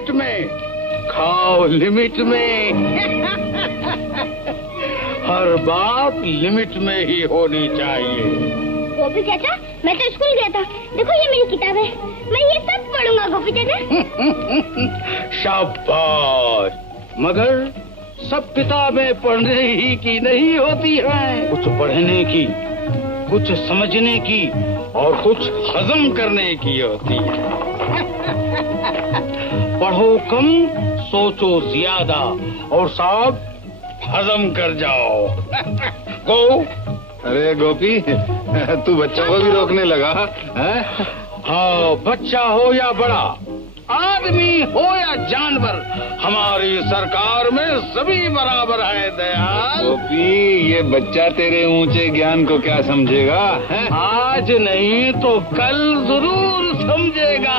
Limit में, खाओ limit में। हर बात लिमिट में ही होनी चाहिए। गोपी चाचा, मैं तो स्कूल गया था। देखो ये मेरी किताब है, मैं ये सब पढ़ूंगा गोपी चाचा। शाबाश। मगर सब किताबें पढ़ने ही की नहीं होती हैं। कुछ पढ़ने की, कुछ समझने की और कुछ हजम करने की होती है। पढ़ो कम, सोचो ज्यादा और सब हजम कर जाओ। गो। अरे गोपी, तू बच्चों को भी रोकने लगा है? हाँ, बच्चा हो या बड़ा, आदमी हो या जानवर, हमारी सरकार में सभी बराबर है दयाल। गोपी, ये बच्चा तेरे ऊंचे ज्ञान को क्या समझेगा है? आज नहीं तो कल जरूर समझेगा।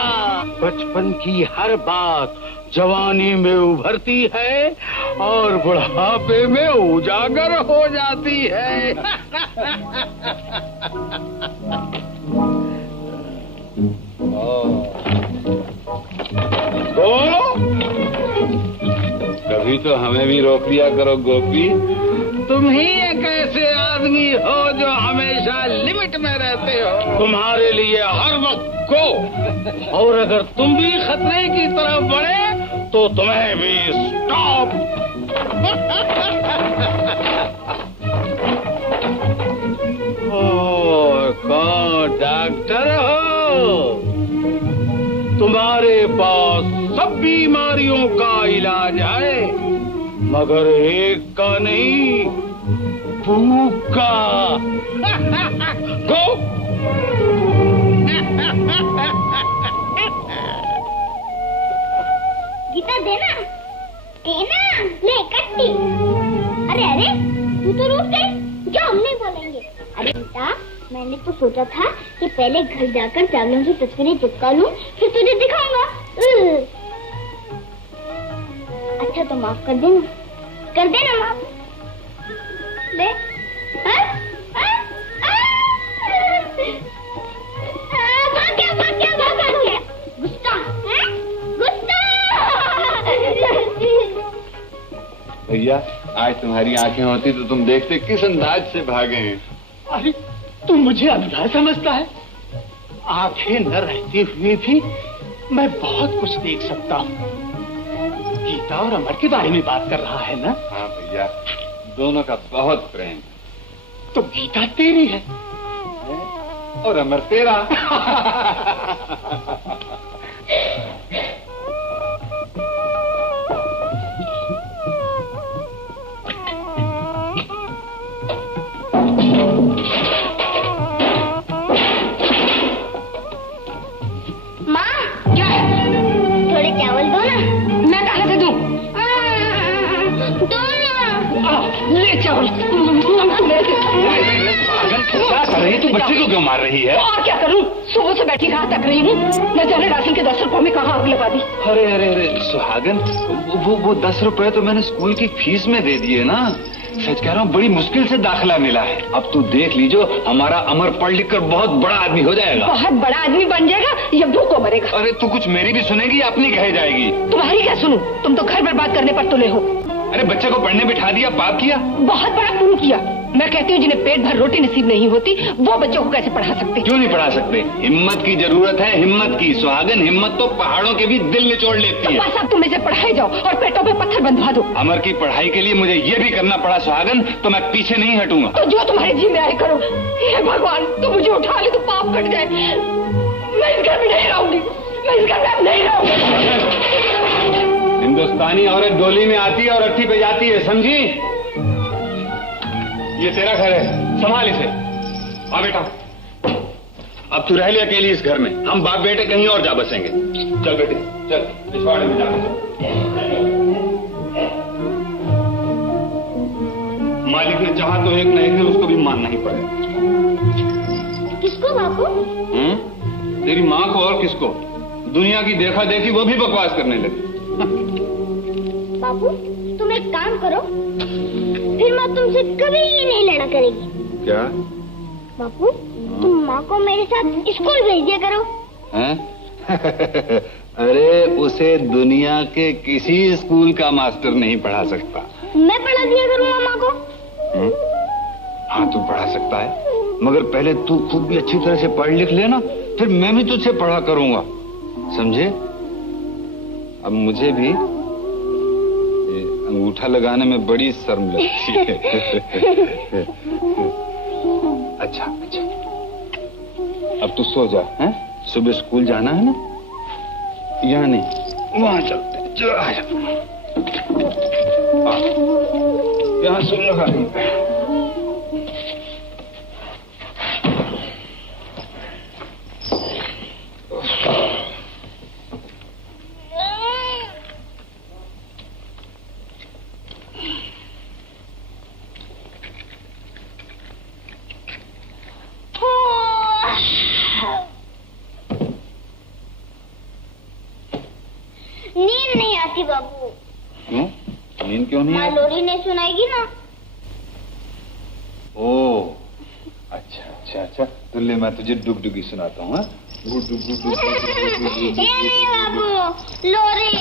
बचपन की हर बात जवानी में उभरती है और बुढ़ापे में उजागर हो जाती है। कभी तो हमें भी रोक दिया करो गोपी। तुम ही एक ऐसे आदमी हो जो हमेशा लिमिट में रहते हो। तुम्हारे लिए हर वक्त गो, और अगर तुम भी खतरे की तरफ बढ़े तो तुम्हें भी स्टॉप। कौन डॉक्टर हो? तुम्हारे पास सब बीमारियों का इलाज है, मगर एक का नहीं, भूख का। गो। गीता देना, देना, ले कट्टी। अरे अरे, तू तो रुक गई, जो हम नहीं बोलेंगे। अरे गीता, मैंने तो सोचा था कि पहले घर जाकर चावलों की तस्वीरें चिपका लूं, फिर तुझे दिखाऊंगा। अच्छा तो माफ कर देना, कर देना माफ। ले। भाग गया, भाग गया, भाग गया। गुस्सा, गुस्सा। भैया, आज तुम्हारी आंखें होती तो तुम देखते किस अंदाज से भागे हैं। अरे तू मुझे अंधा समझता है? आंखें न रहते हुए भी मैं बहुत कुछ देख सकता हूँ। गीता और अमर के बारे में बात कर रहा है ना? हाँ भैया, दोनों का बहुत प्रेम। तो गीता तेरी है और अमर तेरा। क्या कर रही है तू? बच्चे को क्यों मार रही है? और क्या करूं? सुबह से बैठी कहाँ तक रही हूँ, न जाने राशन के 10 रुपए में कहाँ आग लगा दी। अरे अरे अरे सुहागन, वो 10 रुपए तो मैंने स्कूल की फीस में दे दिए ना। सच कह रहा हूँ, बड़ी मुश्किल से दाखिला मिला है। अब तू देख लीजो, हमारा अमर पढ़ लिख कर बहुत बड़ा आदमी हो जाएगा। बहुत बड़ा आदमी बन जाएगा या भूखों मरेगा? अरे तू कुछ मेरी भी सुनेगी या अपनी कहे जाएगी? तुम्हारी क्या सुनूं? तुम तो घर बर्बाद करने पर तुले हो। अरे बच्चे को पढ़ने बिठा दिया, पाप किया? बहुत बड़ा पुण्य किया। मैं कहती हूँ जिन्हें पेट भर रोटी नसीब नहीं होती, वो बच्चों को कैसे पढ़ा सकते? क्यों नहीं पढ़ा सकते? हिम्मत की जरूरत है, हिम्मत की। सुहागन, हिम्मत तो पहाड़ों के भी दिल निचोड़ लेती है। बस अब तुम इसे पढ़ाए जाओ और पेटों पे पत्थर बंधवा दो। अमर की पढ़ाई के लिए मुझे ये भी करना पड़ा सुहागन, तो मैं पीछे नहीं हटूंगा। तो जो तुम्हारे जी में आए करो। हे भगवान, तुम मुझे उठा ले तो पाप कट जाए। मैं इस घर में नहीं रहूंगी, मैं इस घर में नहीं रहूंगी। हिंदुस्तानी औरत डोली में आती है और अट्ठी पे जाती है, समझी? ये तेरा घर है, संभाल इसे। आ बेटा, अब तू रह ले अकेली इस घर में। हम बाप बेटे कहीं और जा बसेंगे। चल बेटे, चल पिछवाड़े में जा। मालिक ने चाहा तो एक न एक दिन उसको भी मानना ही पड़ेगा। किसको बापू? तेरी माँ को और किसको? दुनिया की देखा देखी वो भी बकवास करने लगी। बापू तुम एक काम करो, फिर माँ तुमसे कभी नहीं लड़ा करेगी। क्या? बापू तुम माँ को मेरे साथ स्कूल भेज दिया करो। हैं? अरे उसे दुनिया के किसी स्कूल का मास्टर नहीं पढ़ा सकता। मैं पढ़ा दिया करूँ मामा को। हाँ तू पढ़ा सकता है, मगर पहले तू खुद भी अच्छी तरह से पढ़ लिख लेना, फिर मैं भी तुझसे पढ़ा करूंगा, समझे? अब मुझे भी अंगूठा लगाने में बड़ी शर्म लगती है। अच्छा अच्छा, अब तू सो जा, हैं? सुबह स्कूल जाना है ना? यहाँ नहीं, वहां चलते। चल आ जा, यहाँ सो लगा। नींद नहीं आती बाबू। क्यों? नींद क्यों नहीं माँ आती? लोरी ने सुनाएगी ना। ओ अच्छा अच्छा अच्छा, तो ले मैं तुझे डुगडुगी सुनाता हूँ। ये नहीं बाबू, लोरी।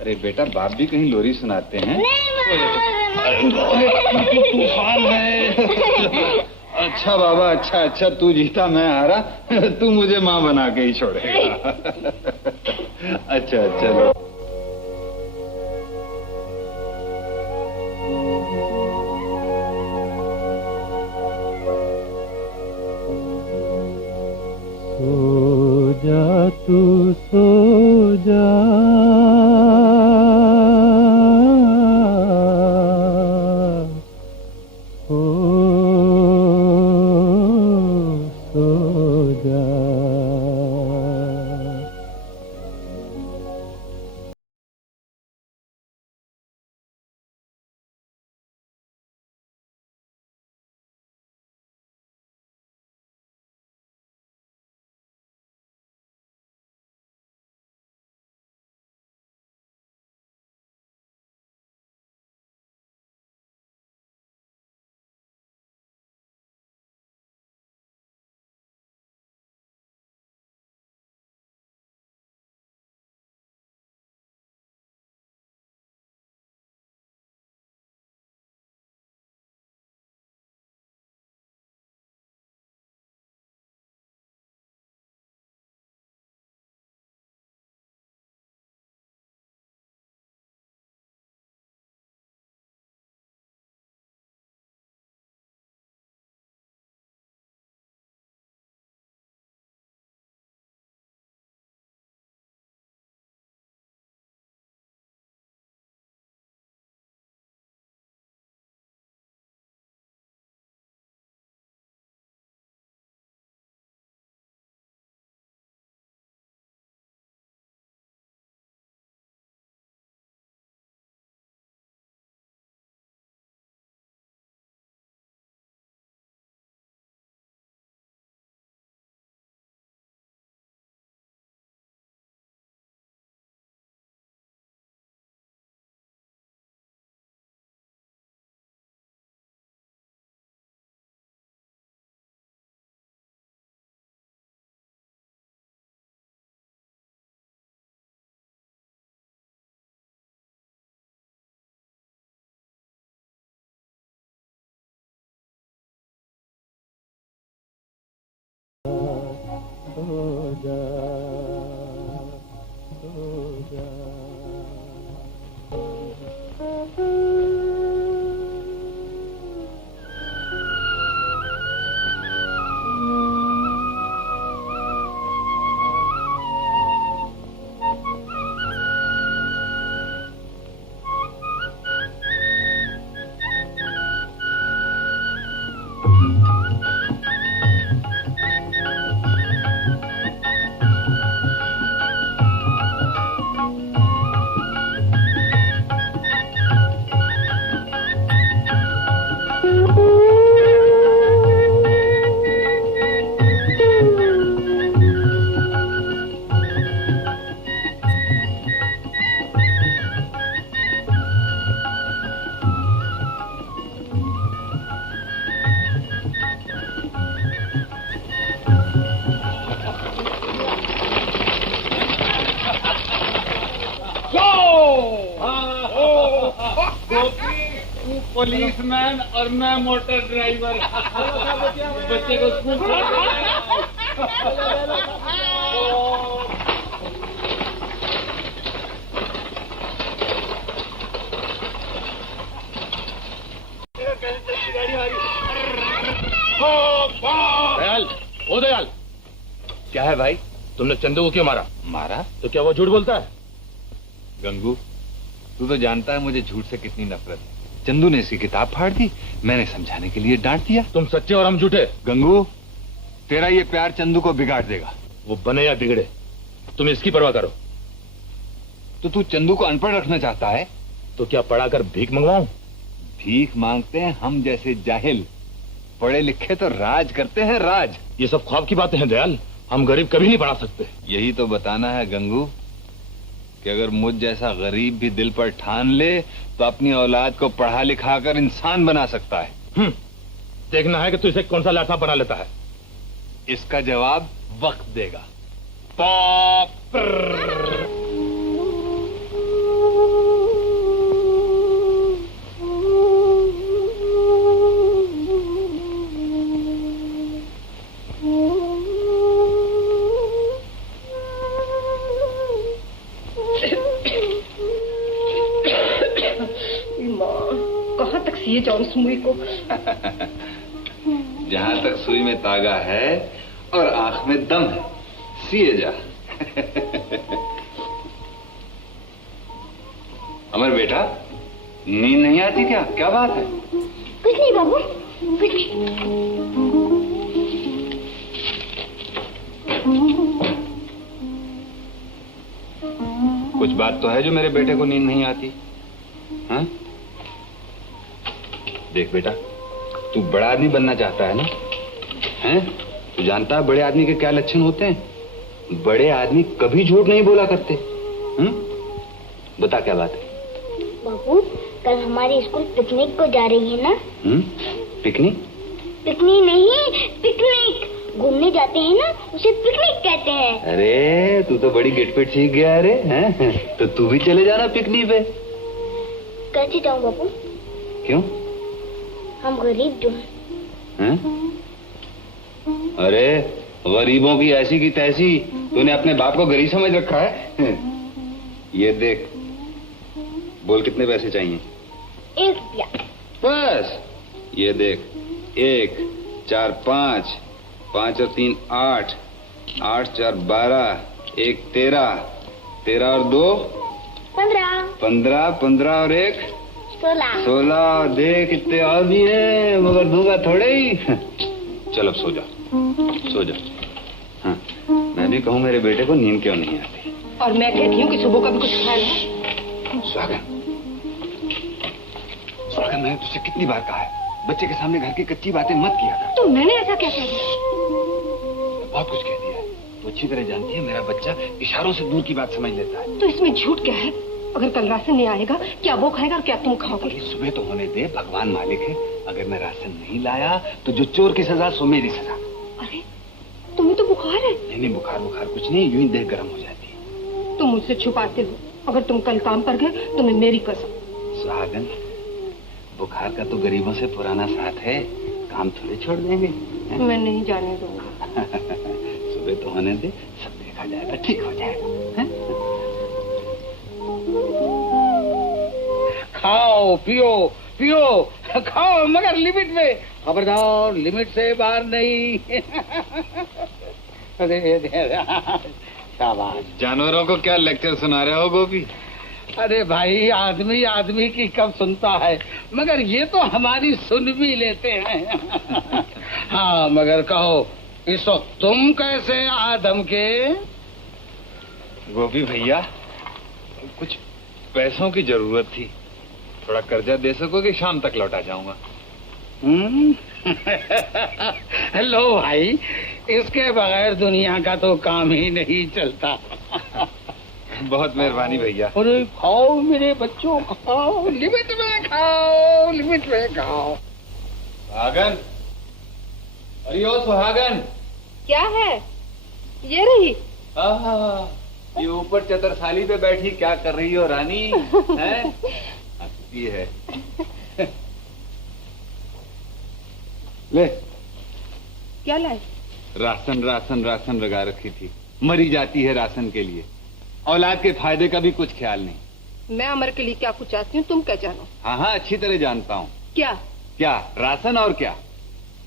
अरे बेटा, बाप भी कहीं लोरी सुनाते हैं। नहीं तूफान है। अच्छा बाबा, अच्छा अच्छा, तू जीता मैं हारा, तू मुझे माँ बना के ही छोड़ेगा। अच्छा चलो। सो जा तू सो जा, सो जा, सो जा। पुलिसमैन और मैं मोटर ड्राइवर। बच्चे को स्कूल दयाल, ओ दयाल, क्या है भाई? तुमने चंदू को क्यों मारा? मारा? तो क्या वो झूठ बोलता है? गंगू, तू तो जानता है मुझे झूठ से कितनी नफरत है। चंदू ने इसकी किताब फाड़ दी, मैंने समझाने के लिए डांट दिया। तुम सच्चे और हम झूठे। गंगू, तेरा ये प्यार चंदू को बिगाड़ देगा। वो बने या बिगड़े, तुम इसकी परवाह करो। तो तू चंदू को अनपढ़ रखना चाहता है? तो क्या पढ़ाकर भीख मंगवाऊं? भीख मांगते हैं हम जैसे जाहिल, पढ़े लिखे तो राज करते हैं, राज। ये सब ख्वाब की बातें हैं दयाल, हम गरीब कभी नहीं पढ़ा सकते। यही तो बताना है गंगू कि अगर मुझ जैसा गरीब भी दिल पर ठान ले तो अपनी औलाद को पढ़ा लिखा कर इंसान बना सकता है। देखना है कि तू इसे कौन सा लाथा बना लेता है। इसका जवाब वक्त देगा। कहाँ तक सिए जाऊं इस मुई को? जहाँ तक सुई में तागा है और आंख में दम है, सिए जा। अमर बेटा, नींद नहीं आती क्या? क्या बात है? कुछ नहीं बाबू, कुछ नहीं। कुछ बात तो है जो मेरे बेटे को नींद नहीं आती। हाँ? देख बेटा, तू बड़ा आदमी बनना चाहता है ना? हैं? तू जानता है बड़े आदमी के क्या लक्षण होते हैं? बड़े आदमी कभी झूठ नहीं बोला करते। बता क्या बात है? बाबू, कल हमारी स्कूल पिकनिक को जा रही है ना? पिकनिक? पिकनिक नहीं, पिकनिक। घूमने जाते हैं ना, उसे पिकनिक कहते हैं। अरे तू तो बड़ी गिटपिट सीख गया। अरे हैं? तो तू भी चले जाना पिकनिक पे। कैसे जाऊं बाबू? क्यों? हम गरीब जो हैं। अरे गरीबों की ऐसी की तैसी, तूने अपने बाप को गरीब समझ रखा है। ये देख, बोल कितने पैसे चाहिए? 1 रुपया। बस ये देख, 1 4 5, 5 और 3 8, 8 4 12, 1 13, 13 और 2 15, 15, 15 और 1 16। देख इतने और भी है, मगर दूंगा थोड़े ही। चल अब सो जा, सो जा। हाँ, मैं भी कहूँ मेरे बेटे को नींद क्यों नहीं आती। और मैं कहती हूँ कि सुबह का भी कुछ खा लो। सुहागन, सुहागन, मैंने तुझसे कितनी बार कहा है बच्चे के सामने घर की कच्ची बातें मत किया कर। तो मैंने ऐसा क्या कह दिया? बहुत कुछ कह दिया है। तू अच्छी तरह जानती है मेरा बच्चा इशारों से दूर की बात समझ लेता है। तो इसमें झूठ क्या है? अगर कल राशन नहीं आएगा, क्या वो खाएगा और क्या तुम खाओगे? सुबह तो होने दे, भगवान मालिक है। अगर मैं राशन नहीं लाया तो जो चोर की सजा सो मेरी सजा। अरे तुम्हें तो बुखार है। नहीं, बुखार बुखार कुछ नहीं, यूं ही देह गर्म हो जाती है। तुम मुझसे छुपाते हो। अगर तुम कल काम पर गए तो मैं मेरी कसम। सुहागन, बुखार का तो गरीबों से पुराना साथ है, काम थोड़े छोड़ देंगे। मैं नहीं जाने दूंगा। सुबह तो होने दे, सब देखा जाएगा, ठीक हो जाएगा। है? खाओ पियो पियो, खाओ मगर लिमिट में। खबरदार, लिमिट से बाहर नहीं। शाबाश। जानवरों को क्या लेक्चर सुना रहे हो गोपी? अरे भाई, आदमी आदमी की कब सुनता है, मगर ये तो हमारी सुन भी लेते हैं। हाँ, मगर कहो इस वक्त तुम कैसे आदम के? गोपी भैया, कुछ पैसों की जरूरत थी, थोड़ा कर्जा दे सकोगे? शाम तक लौटा जाऊंगा। लो भाई, इसके बगैर दुनिया का तो काम ही नहीं चलता। बहुत मेहरबानी भैया। अरे खाओ मेरे बच्चों, खाओ, लिमिट में खाओ, लिमिट में खाओ। सुहागन, अरे ओ सुहागन। क्या है? ये रही। ये ऊपर चतरसाली पे बैठी क्या कर रही हो रानी? हैं? हंसती है। ले क्या लाए? राशन राशन राशन लगा रखी थी, मरी जाती है राशन के लिए, औलाद के फायदे का भी कुछ ख्याल नहीं। मैं अमर के लिए क्या कुछ चाहती हूँ तुम क्या जानो? हाँ हाँ अच्छी तरह जानता हूँ। क्या? क्या राशन और क्या,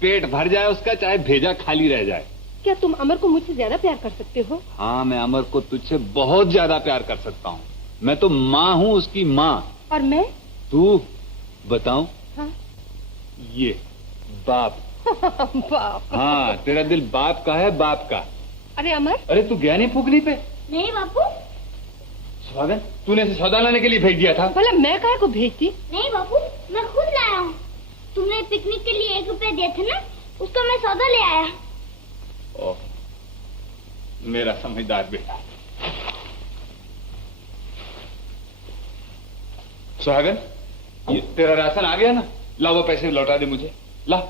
पेट भर जाए उसका चाहे भेजा खाली रह जाए। क्या तुम अमर को मुझसे ज्यादा प्यार कर सकते हो? हाँ मैं अमर को तुझसे बहुत ज्यादा प्यार कर सकता हूँ। मैं तो माँ हूँ उसकी माँ। और मैं? तू बताऊं? हाँ? ये बाप। बाप। हाँ तेरा दिल बाप का है, बाप का। अरे अमर, अरे तू गया नहीं फूकनी पे? नहीं बापू। स्वागत, तूने इसे सौदा लाने के लिए भेज दिया था? भला मैं काहे को भेजती? नहीं बापू, मैं खुद लाया हूँ। तुमने पिकनिक के लिए 1 रुपया दिए थे ना, उसका मैं सौदा ले आया। ओह, मेरा समझदार बेटा। सुहागन, ये तेरा राशन आ गया ना? ला वो पैसे लौटा दे मुझे, ला।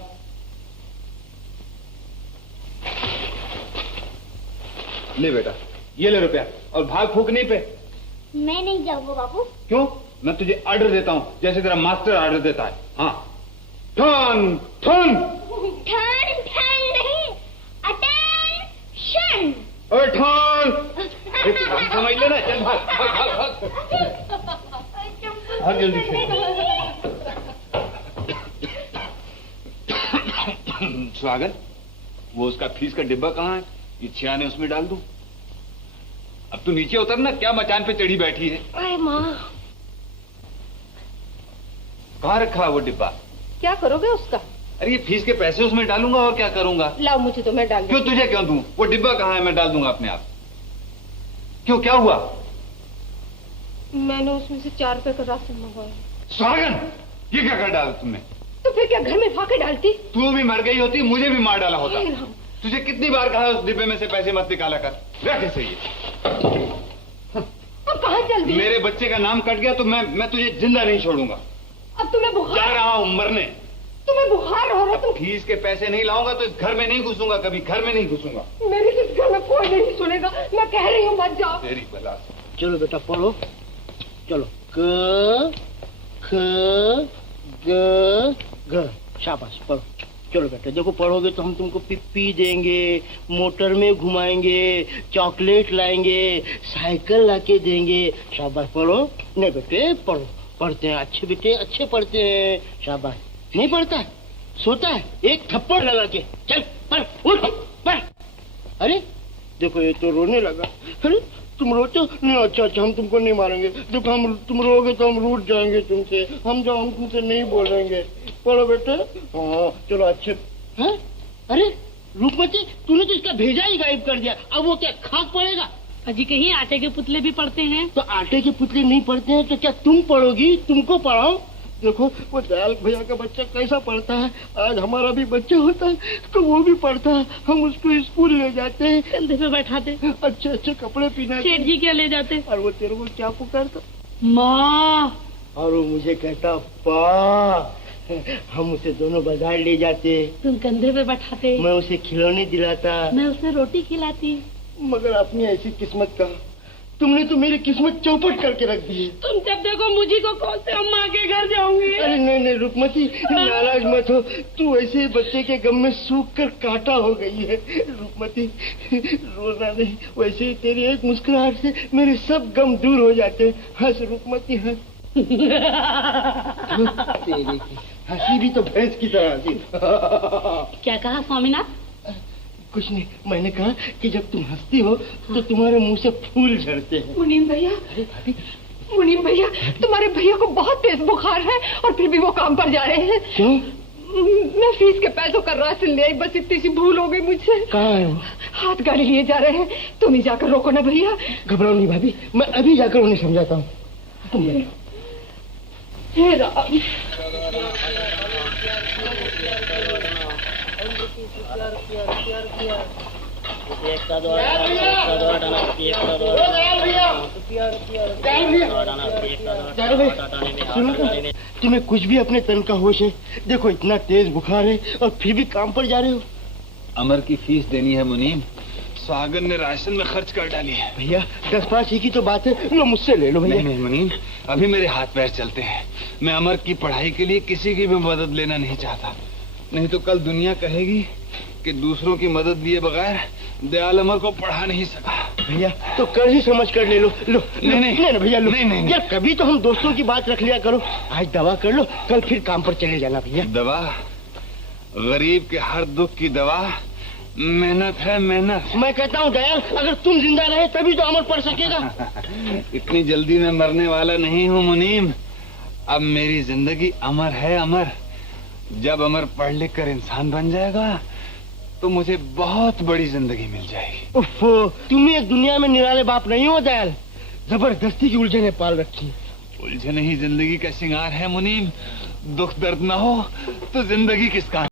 ले बेटा, ये ले रुपया और भाग फूकने पे। मैं नहीं जाऊंगा बापू। क्यों? मैं तुझे ऑर्डर देता हूँ जैसे तेरा मास्टर ऑर्डर देता है। हाँ, ठन ठन। ठन ठन नहीं, अटेंशन। ठन। समझ लेना, चल भाग भाग भाग भाग जल्दी से। स्वागत, वो उसका फीस का डिब्बा कहाँ है? ये छियाने उसमें डाल दूं? अब तू नीचे उतर ना, क्या मचान पे चढ़ी बैठी है? अरे माँ, कहाँ रखा है वो डिब्बा? क्या करोगे उसका? अरे ये फीस के पैसे उसमें डालूंगा और क्या करूंगा। लाओ मुझे तो, मैं डाल क्यों? तुझे क्यों दूं? वो डिब्बा कहाँ है? मैं डाल दूंगा अपने आप। क्यों, क्या हुआ? मैंने उसमें से 4 रुपए का राशन मंगवाया। स्वागन, ये क्या कर डाला तुमने? तो फिर क्या घर में फाके डालती? तू भी मर गई होती, मुझे भी मार डाला होता। हे राम। तुझे कितनी बार कहा उस डिब्बे में से पैसे मत निकाला कर। रख इसे ये। अब कहाँ चल दी? मेरे बच्चे का नाम कट गया तो मैं तुझे जिंदा नहीं छोड़ूंगा। अब तुम्हें जा बुखार, रहा हूँ मरने। तुम्हें बुखार हो रहा, तुम फीस के पैसे नहीं लाऊंगा तो इस घर में नहीं घुसूंगा, कभी घर में नहीं घुसूंगा। मेरी इस घर में कोई नहीं सुनेगा, मैं कह रही हूँ मत जाओ। तेरी बला से। चलो बेटा पढ़ो, चलो। क ख ग घ, शाबाश पढ़ो। चलो बेटा, देखो पढ़ोगे तो हम तुमको पिप्पी देंगे, मोटर में घुमाएंगे, चॉकलेट लाएंगे, साइकिल लाके देंगे। शाबाश पढ़ो। नहीं बेटे पढ़ो, पढ़ते हैं अच्छे बेटे, अच्छे पढ़ते हैं। शाबाश। नहीं पढ़ता है, सोता है, एक थप्पड़ लगा के। चल पढ़, उठ पढ़। अरे देखो ये तो रोने लगा। अरे तुम रोते हो? नहीं, अच्छा अच्छा, हम तुमको नहीं मारेंगे। देखो हम, तुम रोगे तो हम रूठ जाएंगे तुमसे। हम तुमसे नहीं बोलेंगे। पढ़ो बेटे। हाँ चलो अच्छे। हैं? अरे रूपमती, तूने तो इसका भेजा ही गायब कर दिया। अब वो क्या खाक पड़ेगा? अजी कहीं आटे के पुतले भी पढ़ते हैं? तो आटे के पुतले नहीं पढ़ते हैं तो क्या तुम पढ़ोगी? तुमको पढ़ाओ। देखो वो दयाल भैया का बच्चा कैसा पढ़ता है। आज हमारा भी बच्चा होता है तो वो भी पढ़ता है। हम उसको स्कूल ले जाते हैं, कंधे पे बैठाते, अच्छे अच्छे कपड़े पहनाते। सेठ जी क्या ले जाते? और वो तेरे को क्या पुकारता? माँ। और वो मुझे कहता पा। हम उसे दोनों बाजार ले जाते, तुम कंधे पे बैठाते, मैं उसे खिलौने दिलाता, मैं उसे रोटी खिलाती। मगर अपनी ऐसी किस्मत का, तुमने तो मेरी किस्मत चौपट करके रख दी है। तुम जब देखो मुझी को कौन से अम्मा के घर जाऊंगी। अरे नहीं नहीं रुकमती, नाराज मत हो। तू ऐसे बच्चे के गम में सूख कर कांटा हो गई है। रुकमती रोना नहीं, वैसे ही तेरी एक मुस्कुराहट से मेरे सब गम दूर हो जाते। हंस रुकमती हंस। तेरी की हंसी भी तो भैंस की तरह हंसी। क्या कहा स्वामीनाथ? कुछ नहीं, मैंने कहा कि जब तुम हंसती हो तो तुम्हारे मुंह से फूल झड़ते हैं। मुनीम भैया, मुनीम भैया, तुम्हारे भैया को बहुत तेज बुखार है और फिर भी वो काम पर जा रहे हैं। क्यों? मैं फीस के पैसों का राशन ले आई, बस इतनी सी भूल हो गई मुझसे। कहाँ है वो? हाथ गाड़ी लिए जा रहे हैं, तुम ही जाकर रोको ना भैया। घबराओ नहीं भाभी, मैं अभी जाकर उन्हें समझाता हूँ। तुम हे राम। तुम्हें कुछ भी अपने तन का होश है? देखो इतना तेज बुखार है और फिर भी काम पर जा रहे हो। अमर की फीस देनी है मुनीम, सागर ने राशन में खर्च कर डाली है। भैया 10-5 ही की तो बात है, लो मुझसे ले लो भैया। नहीं नहीं मुनीम, अभी मेरे हाथ पैर चलते हैं। मैं अमर की पढ़ाई के लिए किसी की भी मदद लेना नहीं चाहता। नहीं तो कल दुनिया कहेगी कि दूसरों की मदद लिए बगैर दयाल अमर को पढ़ा नहीं सका। भैया तो कर्ज ही समझ कर ले लो। लो नहीं भैया लो। नहीं यार कभी तो हम दोस्तों की बात रख लिया करो। आज दवा कर लो, कल फिर काम पर चले जाना भैया। दवा? गरीब के हर दुख की दवा मेहनत है, मेहनत। मैं कहता हूँ दयाल, अगर तुम जिंदा रहे तभी तो अमर पढ़ सकेगा। इतनी जल्दी मैं मरने वाला नहीं हूँ मुनीम। अब मेरी जिंदगी अमर है, अमर। जब अमर पढ़ लिख कर इंसान बन जाएगा तो मुझे बहुत बड़ी जिंदगी मिल जाएगी। उफ, तुम एक दुनिया में निराले बाप नहीं हो दयाल, जबरदस्ती की उलझने पाल रखी। उलझन ही जिंदगी का श्रृंगार है मुनीम। दुख दर्द न हो तो जिंदगी किस काम।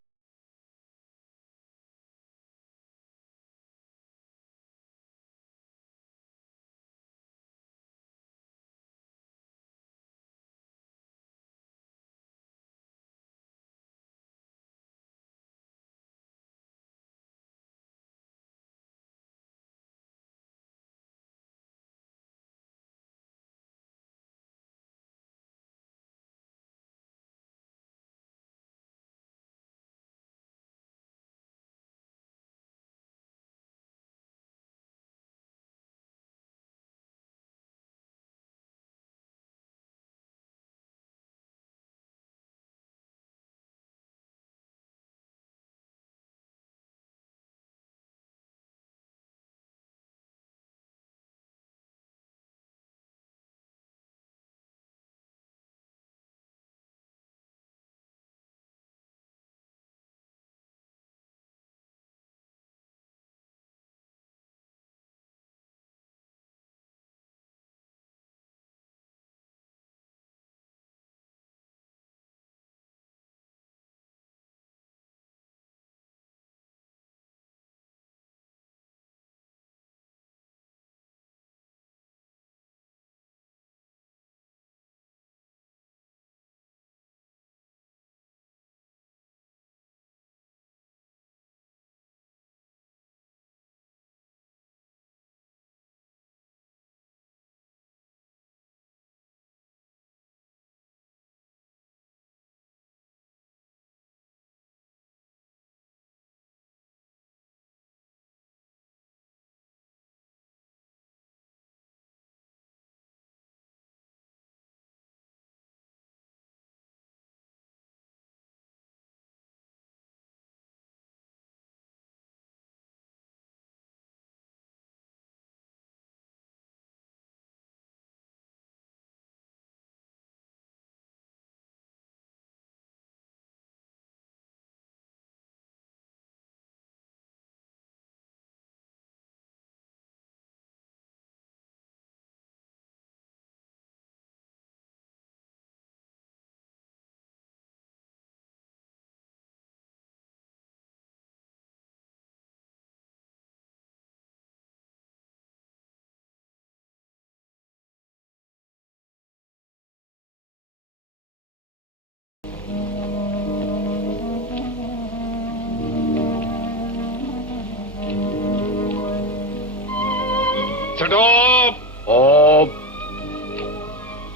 स्टॉप। ऑफ।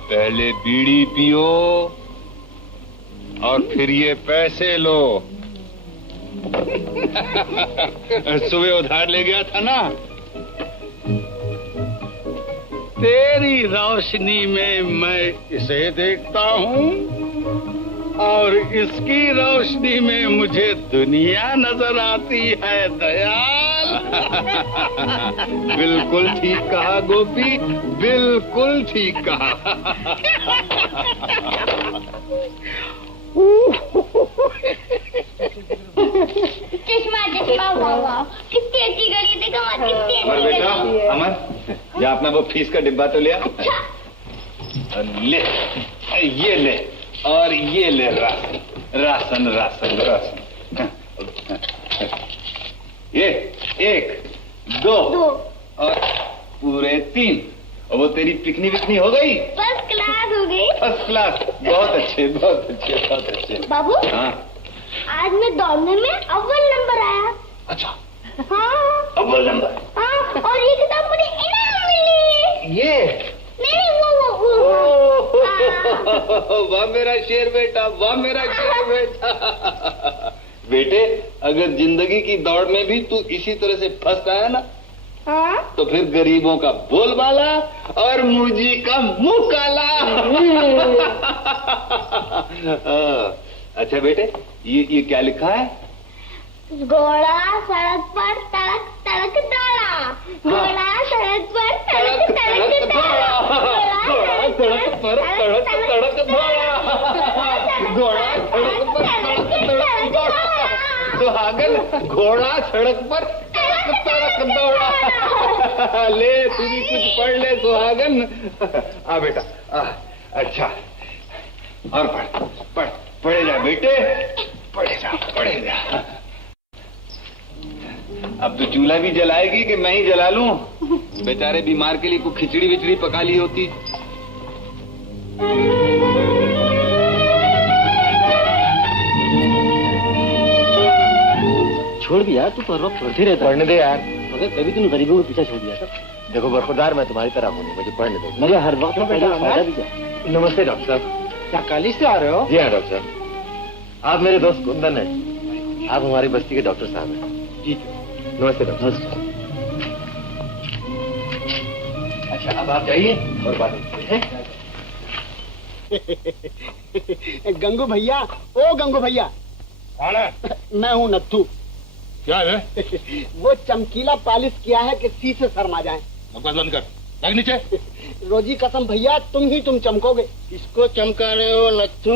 पहले बीड़ी पियो और फिर ये पैसे लो। सुबह उधार ले गया था ना। तेरी रोशनी में मैं इसे देखता हूँ और इसकी रोशनी में मुझे दुनिया नजर आती है दयाल। बिल्कुल ठीक कहा गोपी, बिल्कुल ठीक कहा। चश्मा चश्मा वाह कितनी अच्छी घड़ी है, देखो माँ कितनी अच्छी अमर बेटा, घड़ी है। अमर या अपना वो फीस का डिब्बा तो लिया। अच्छा। ले ये ले और ये ले राशन राशन राशन राशन। ये 1 2 और पूरे 3। और वो तेरी पिकनी विकनी हो गई? फर्स्ट क्लास हो गई। First class. बहुत अच्छे बहुत अच्छे बहुत अच्छे। बाबू हाँ आज मैं दौड़ने में अव्वल नंबर आया। अच्छा। हाँ अव्वल नंबर। हाँ और ये किताब मुझे इनाम मिली। ये नहीं वो हाँ। वाह मेरा शेर बेटा, वाह मेरा शेर बेटा। बेटे अगर जिंदगी की दौड़ में भी तू इसी तरह से फंस रहा है ना, हाँ? तो फिर गरीबों का बोलबाला और मुझी का मुंह काला। अच्छा बेटे, ये क्या लिखा है? घोड़ा सड़क पर तड़क तड़क दौड़ा, घोड़ा सड़क पर तड़क तड़क दौड़ा, घोड़ा सड़क पर तड़क तड़क दौड़ा, घोड़ा सड़क पर तड़क तड़क दौड़ा, सुहागन घोड़ा सड़क पर तड़क तड़क दौड़ा। ले तू भी कुछ पढ़ ले सुहागन। आ बेटा आ, अच्छा और पढ़े जा बेटे, पढ़े जा। अब तो चूल्हा भी जलाएगी कि मैं ही जला लूं? बेचारे बीमार के लिए कोई खिचड़ी विचड़ी पका ली होती। छोड़ भी यार, तू तो हर वक्त पढ़ते रहता। पढ़ने दे यार। मगर कभी तूने गरीबों को पीछा छोड़ दिया था। देखो बरखुरदार, मैं तुम्हारी तरह हूँ, मुझे पढ़ने दो। मगर हर वक्त फायदा भी क्या? नमस्ते डॉक्टर साहब। क्या कॉलेज से आ रहे हो? जी हाँ डॉक्टर साहब, आप मेरे दोस्त कुंदन हैं, आप हमारी बस्ती के डॉक्टर साहब हैं। ठीक है। नमस्ते डॉक्टर साहब। अच्छा अब आप जाइए और बात करें। गंगू भैया, ओ गंगू भैया। कौन है? मैं हूँ नत्थू। क्या है? वो चमकीला पॉलिश किया है कि सी से शर्मा जाए। बकवास बंद कर, लग नीचे। रोजी कसम भैया, तुम चमकोगे। किसको चमका रहे हो नत्थू?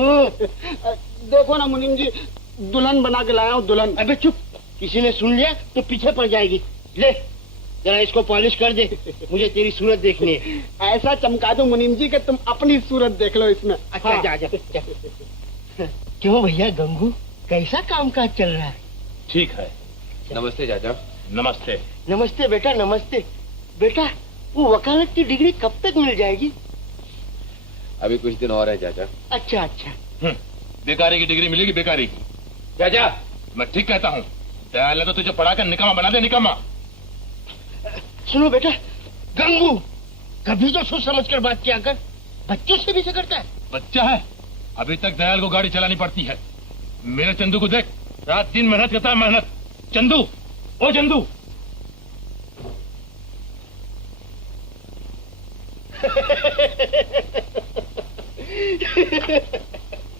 देखो ना मुनीम जी, दुल्हन बना के लाया हूँ, दुल्हन। अबे चुप, किसी ने सुन लिया तो पीछे पड़ जाएगी। ले जरा इसको पॉलिश कर दे, मुझे तेरी सूरत देखनी है। ऐसा चमका दो मुनीम जी कि तुम अपनी सूरत देख लो इसमें। अच्छा हाँ। जा। क्यों भैया गंगू, कैसा कामकाज चल रहा है? ठीक है। नमस्ते चाचा। नमस्ते। नमस्ते बेटा, नमस्ते। बेटा वो वकालत की डिग्री कब तक मिल जाएगी? अभी कुछ दिन और है चाचा। अच्छा। बेकारी की डिग्री मिलेगी, बेकारी की। चाचा मैं ठीक कहता हूँ, दयाल ने तो तुझे पढ़ाकर निकम्मा बना दे, निकम्मा। सुनो बेटा, गंगू कभी तो सोच समझ कर बात किया कर, बच्चों से भी से करता है। बच्चा है, अभी तक दयाल को गाड़ी चलानी पड़ती है। मेरे चंदू को देख, रात दिन मेहनत करता है, मेहनत। चंदू, ओ चंदू।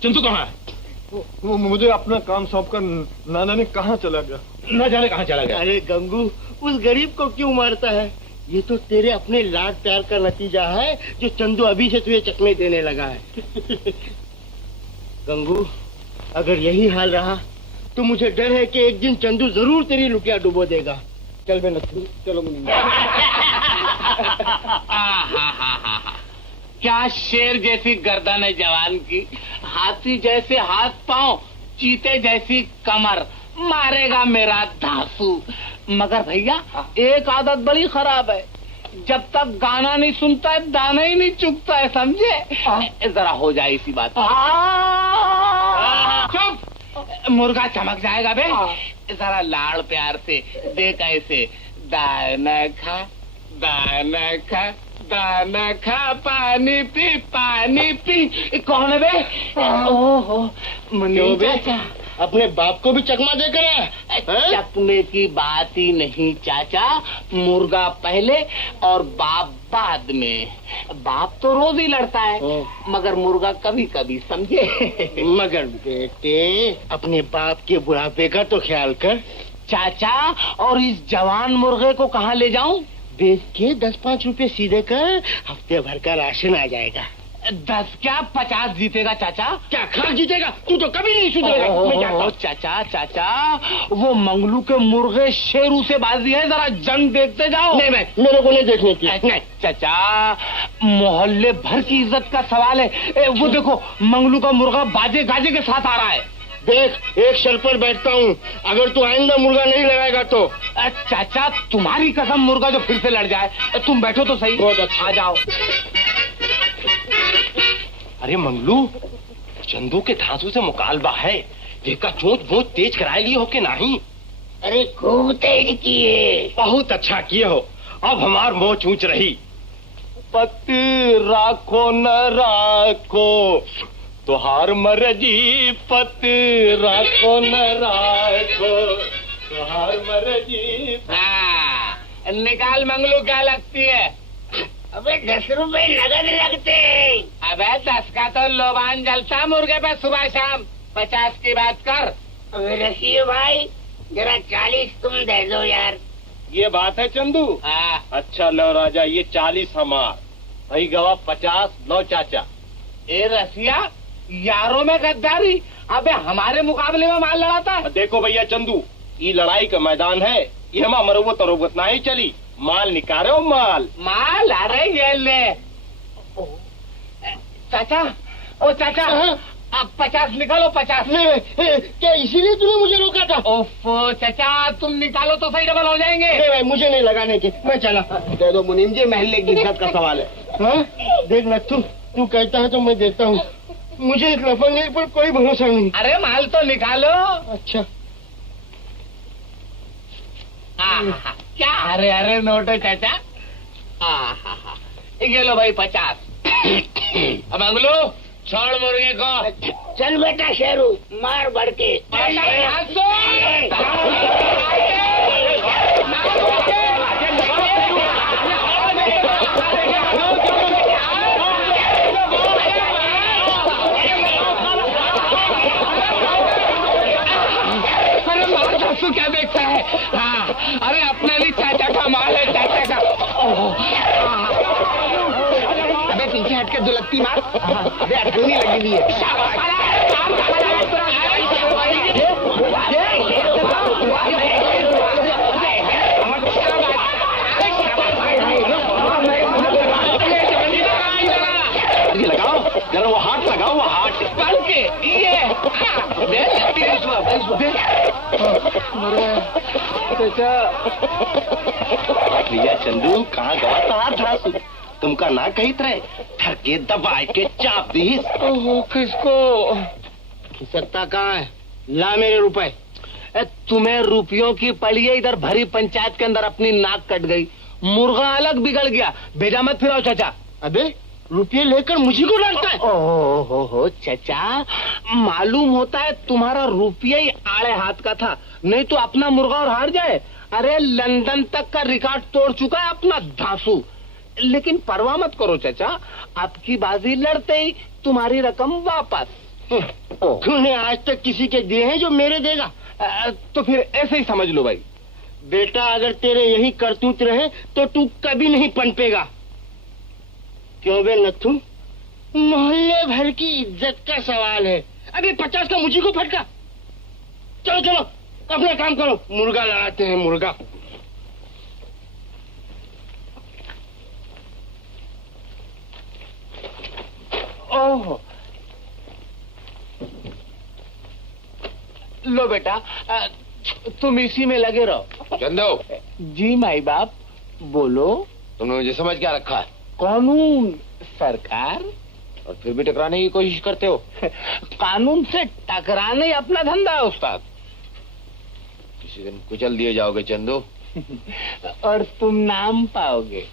चंदू कहाँ है? मुझे अपना काम सौंप कर नाना ने कहाँ चला गया? न जाने कहाँ चला गया। अरे गंगू, उस गरीब को क्यों मारता है? ये तो तेरे अपने लाड प्यार का नतीजा है जो चंदू अभी से तुझे चकमे देने लगा है। गंगू, अगर यही हाल रहा तो मुझे डर है कि एक दिन चंदू जरूर तेरी लुटिया डुबो देगा। चल बे नथु, चलो मुनीम। क्या शेर जैसी गर्दन है जवान की, हाथी जैसे हाथ पांव, चीते जैसी कमर, मारेगा मेरा धांसू। मगर भैया एक आदत बड़ी खराब है, जब तक गाना नहीं सुनता है दाना ही नहीं चुगता है, समझे? जरा हो जाए इसी बात। चुप, मुर्गा चमक जाएगा बे। जरा लाड़ प्यार से देख ऐसे, दाना खा दाना खा दाना खा, पानी पी। कौन है बे? ओहो मुनीम चाचा। अपने बाप को भी चकमा देकर आया? चकमे की बात ही नहीं चाचा, मुर्गा पहले और बाप बाद में। बाप तो रोज ही लड़ता है, मगर मुर्गा कभी कभी, समझे? मगर बेटे अपने बाप के बुढ़ापे का तो ख्याल कर। चाचा, और इस जवान मुर्गे को कहाँ ले जाऊं? बेच के 10-5 रुपए सीधे कर, हफ्ते भर का राशन आ जाएगा। 10 क्या 50 जीतेगा चाचा? क्या खाक जीतेगा? तू तो कभी नहीं सुधरेगा। मैं जाता हूं। चाचा, वो मंगलू के मुर्गे शेरू से बाजी है, जरा जंग देखते जाओ। नहीं, मेरे को नहीं देखने की। नहीं चाचा, मोहल्ले भर की इज्जत का सवाल है। वो देखो मंगलू का मुर्गा बाजे गाजे के साथ आ रहा है। देख, एक शर्त पर बैठता हूँ, अगर तू आइंदा मुर्गा नहीं लगाएगा तो। चाचा तुम्हारी कसम, मुर्गा जो फिर से लड़ जाए। तुम बैठो तो सही। बहुत अच्छा। आ जाओ। अरे मंगलू, चंदू के धांसू से मुकालबा है, देखा चोंच बहुत तेज कराए लिए हो के नहीं? अरे खूब तेज किए। बहुत अच्छा किए हो, अब हमार मोह चूंच रही। पति राखो न राखो, तुहार मर्जी पत राखो न राखो, तुहार मर्जी। निकाल मंगलू, क्या लगती है? अबे 10 रुपए नगद लगते। अबे 10 का तो लोबान जलता मुर्गे पे सुबह शाम, 50 की बात कर। अबे रसिए भाई, जरा 40 तुम दे दो यार। ये बात है चंदू? अच्छा लो राजा, ये 40 हमार, भाई गवा 50 लो चाचा। ए रसिया, यारों में गद्दारी। अबे हमारे मुकाबले में माल लड़ाता है। देखो भैया चंदू, ये लड़ाई का मैदान है, ये हम मरुवत तरुवत ना ही चली। माल निकालो माल। माल? अरे ये ले चाचा, ओ चाचा, अब 50 निकालो, 50। क्या इसीलिए तूने मुझे रोका था? ओफो चाचा, तुम निकालो तो सही, डबल हो जाएंगे। नहीं भाई, मुझे नहीं लगाने के, मैं चला। दे दो मुनीम जी, महल्ले की इज्जत का सवाल है। हाँ? देख नथु, तू कहता है तो मैं देता हूँ, मुझे इस लफंगे पर कोई भरोसा नहीं। अरे माल तो निकालो। अच्छा क्या? अरे अरे नोट है चाचा। ये लो भाई 50। अब मंगलू, छोड़ मुर्गे को। चल बेटा शेरू, मार बढ़ के। क्या देखता है? हाँ, अरे अपने लिए चाचा का माल है, चाचा का। अबे पीछे हट के दुलत्ती मार। अबे अटकनी लगी हुई है। लगाओ जरा, वो हाथ लगाओ, वो हाथ पढ़ के ये भैया चंदू, कहाँ गवा था? तुमका ना कही तरह ठरके दबाए के चाप दी। किसको? सत्ता कहाँ है? ला मेरे रुपए। तुम्हें रुपयों की पड़ी है, इधर भरी पंचायत के अंदर अपनी नाक कट गई, मुर्गा अलग बिगड़ गया। भेजा मत फिराओ चाचा। अबे रुपये लेकर मुझे को डांटता है? हो चाचा, मालूम होता है तुम्हारा रुपया ही आड़े हाथ का था, नहीं तो अपना मुर्गा और हार जाए। अरे लंदन तक का रिकॉर्ड तोड़ चुका है अपना धांसू। लेकिन परवाह मत करो चाचा, आपकी बाजी लड़ते ही तुम्हारी रकम वापस। तूने आज तक किसी के दिए हैं जो मेरे देगा? तो फिर ऐसे ही समझ लो भाई। बेटा, अगर तेरे यही करतूत रहे तो तू कभी नहीं पनपेगा। क्यों बे नथु? मोहल्ले भर की इज्जत का सवाल है। अभी 50 का मुझी को फटका। चलो चलो, अपना काम करो, मुर्गा लड़ाते हैं, मुर्गा। ओह, लो बेटा, तुम इसी में लगे रहो। चंदो जी माई बाप, बोलो। तुमने मुझे समझ क्या रखा है? कानून सरकार। और फिर भी टकराने की कोशिश करते हो? कानून से टकराने अपना धंधा है उस्ताद। किसी दिन कुचल दिए जाओगे चंदू। और तुम नाम पाओगे।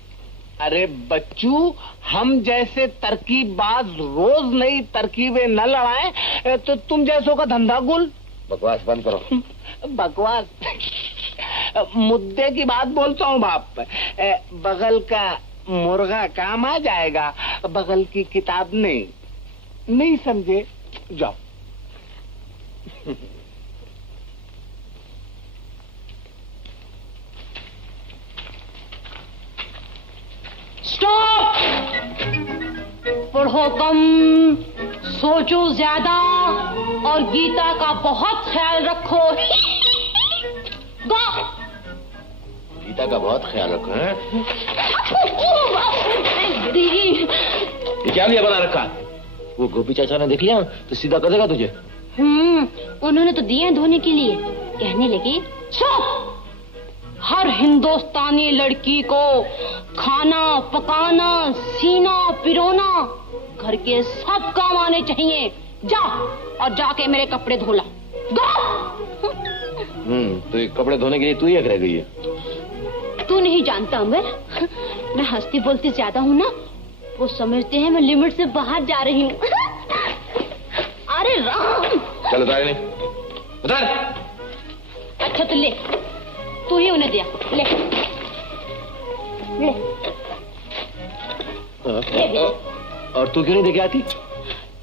अरे बच्चू, हम जैसे तरकीबबाज रोज नई तरकीबें न लड़ाएं तो तुम जैसों का धंधा गुल। बकवास बंद करो। बकवास? मुद्दे की बात बोलता हूँ बाप। बगल का मुर्गा काम आ जाएगा, बगल की किताब नहीं समझे? जाओ। स्टॉप! पढ़ो कम, सोचो ज्यादा और गीता का बहुत ख्याल रखो। गीता का बहुत ख्याल रखो। हैं? ये क्या लिया बना रखा? वो गोपी चाचा ने देख लिया तो सीधा कर देगा तुझे। उन्होंने तो दिए धोने के लिए। कहने लगे, हर हिंदुस्तानी लड़की को खाना पकाना, सीना पिरोना, घर के सब काम आने चाहिए। जा और जाके मेरे कपड़े धोला। तो ये कपड़े धोने के लिए तू ही रह गई है। तू नहीं जानता अमर, मैं हंसती बोलती ज्यादा हूँ ना, वो समझते हैं मैं लिमिट से बाहर जा रही हूँ। राम। चल उतार नहीं उतार। अच्छा तो ले, तू ही उन्हें दिया, ले ले और तू क्यों नहीं देके आती?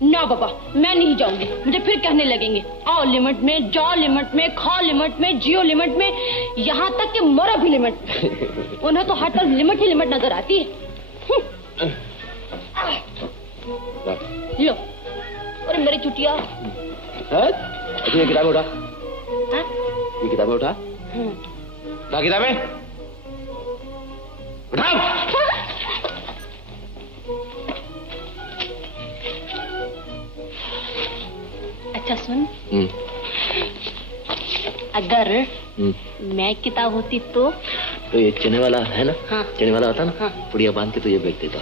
ना बाबा, मैं नहीं जाऊंगी। मुझे फिर कहने लगेंगे आओ लिमिट में, जाओ लिमिट में, खाओ लिमिट में, जियो लिमिट में, यहाँ तक कि मरो भी लिमिट में। उन्हें तो हर तरफ लिमिट ही लिमिट नजर आती है। लो, अरे मेरी चुटिया। ये किताबें उठा। ये किताबें उठा। क्या किताबें उठा। अच्छा सुन, अगर मैं किताब होती तो ये चने वाला है ना? हाँ। चने वाला होता ना? हाँ। पुड़िया बांध के तो ये बेच देता।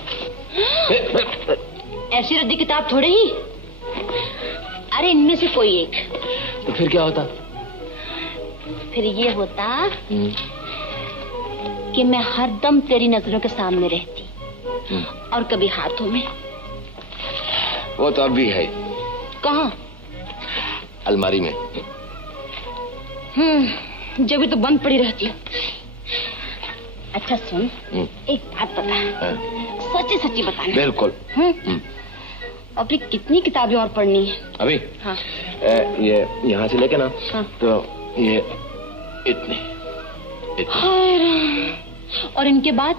ऐसी रद्दी किताब थोड़े ही। अरे इनमें से कोई एक। तो फिर क्या होता? फिर ये होता कि मैं हरदम तेरी नजरों के सामने रहती और कभी हाथों में। वो तो अब भी है। कहाँ? अलमारी में। जब भी तो बंद पड़ी रहती। अच्छा सुन, एक बात बता। सच्ची सच्ची बताना। बिल्कुल। अभी कितनी किताबें और पढ़नी है? अभी? हाँ। ये यहाँ से लेके ना। हाँ। तो ये इतनी। और इनके बाद?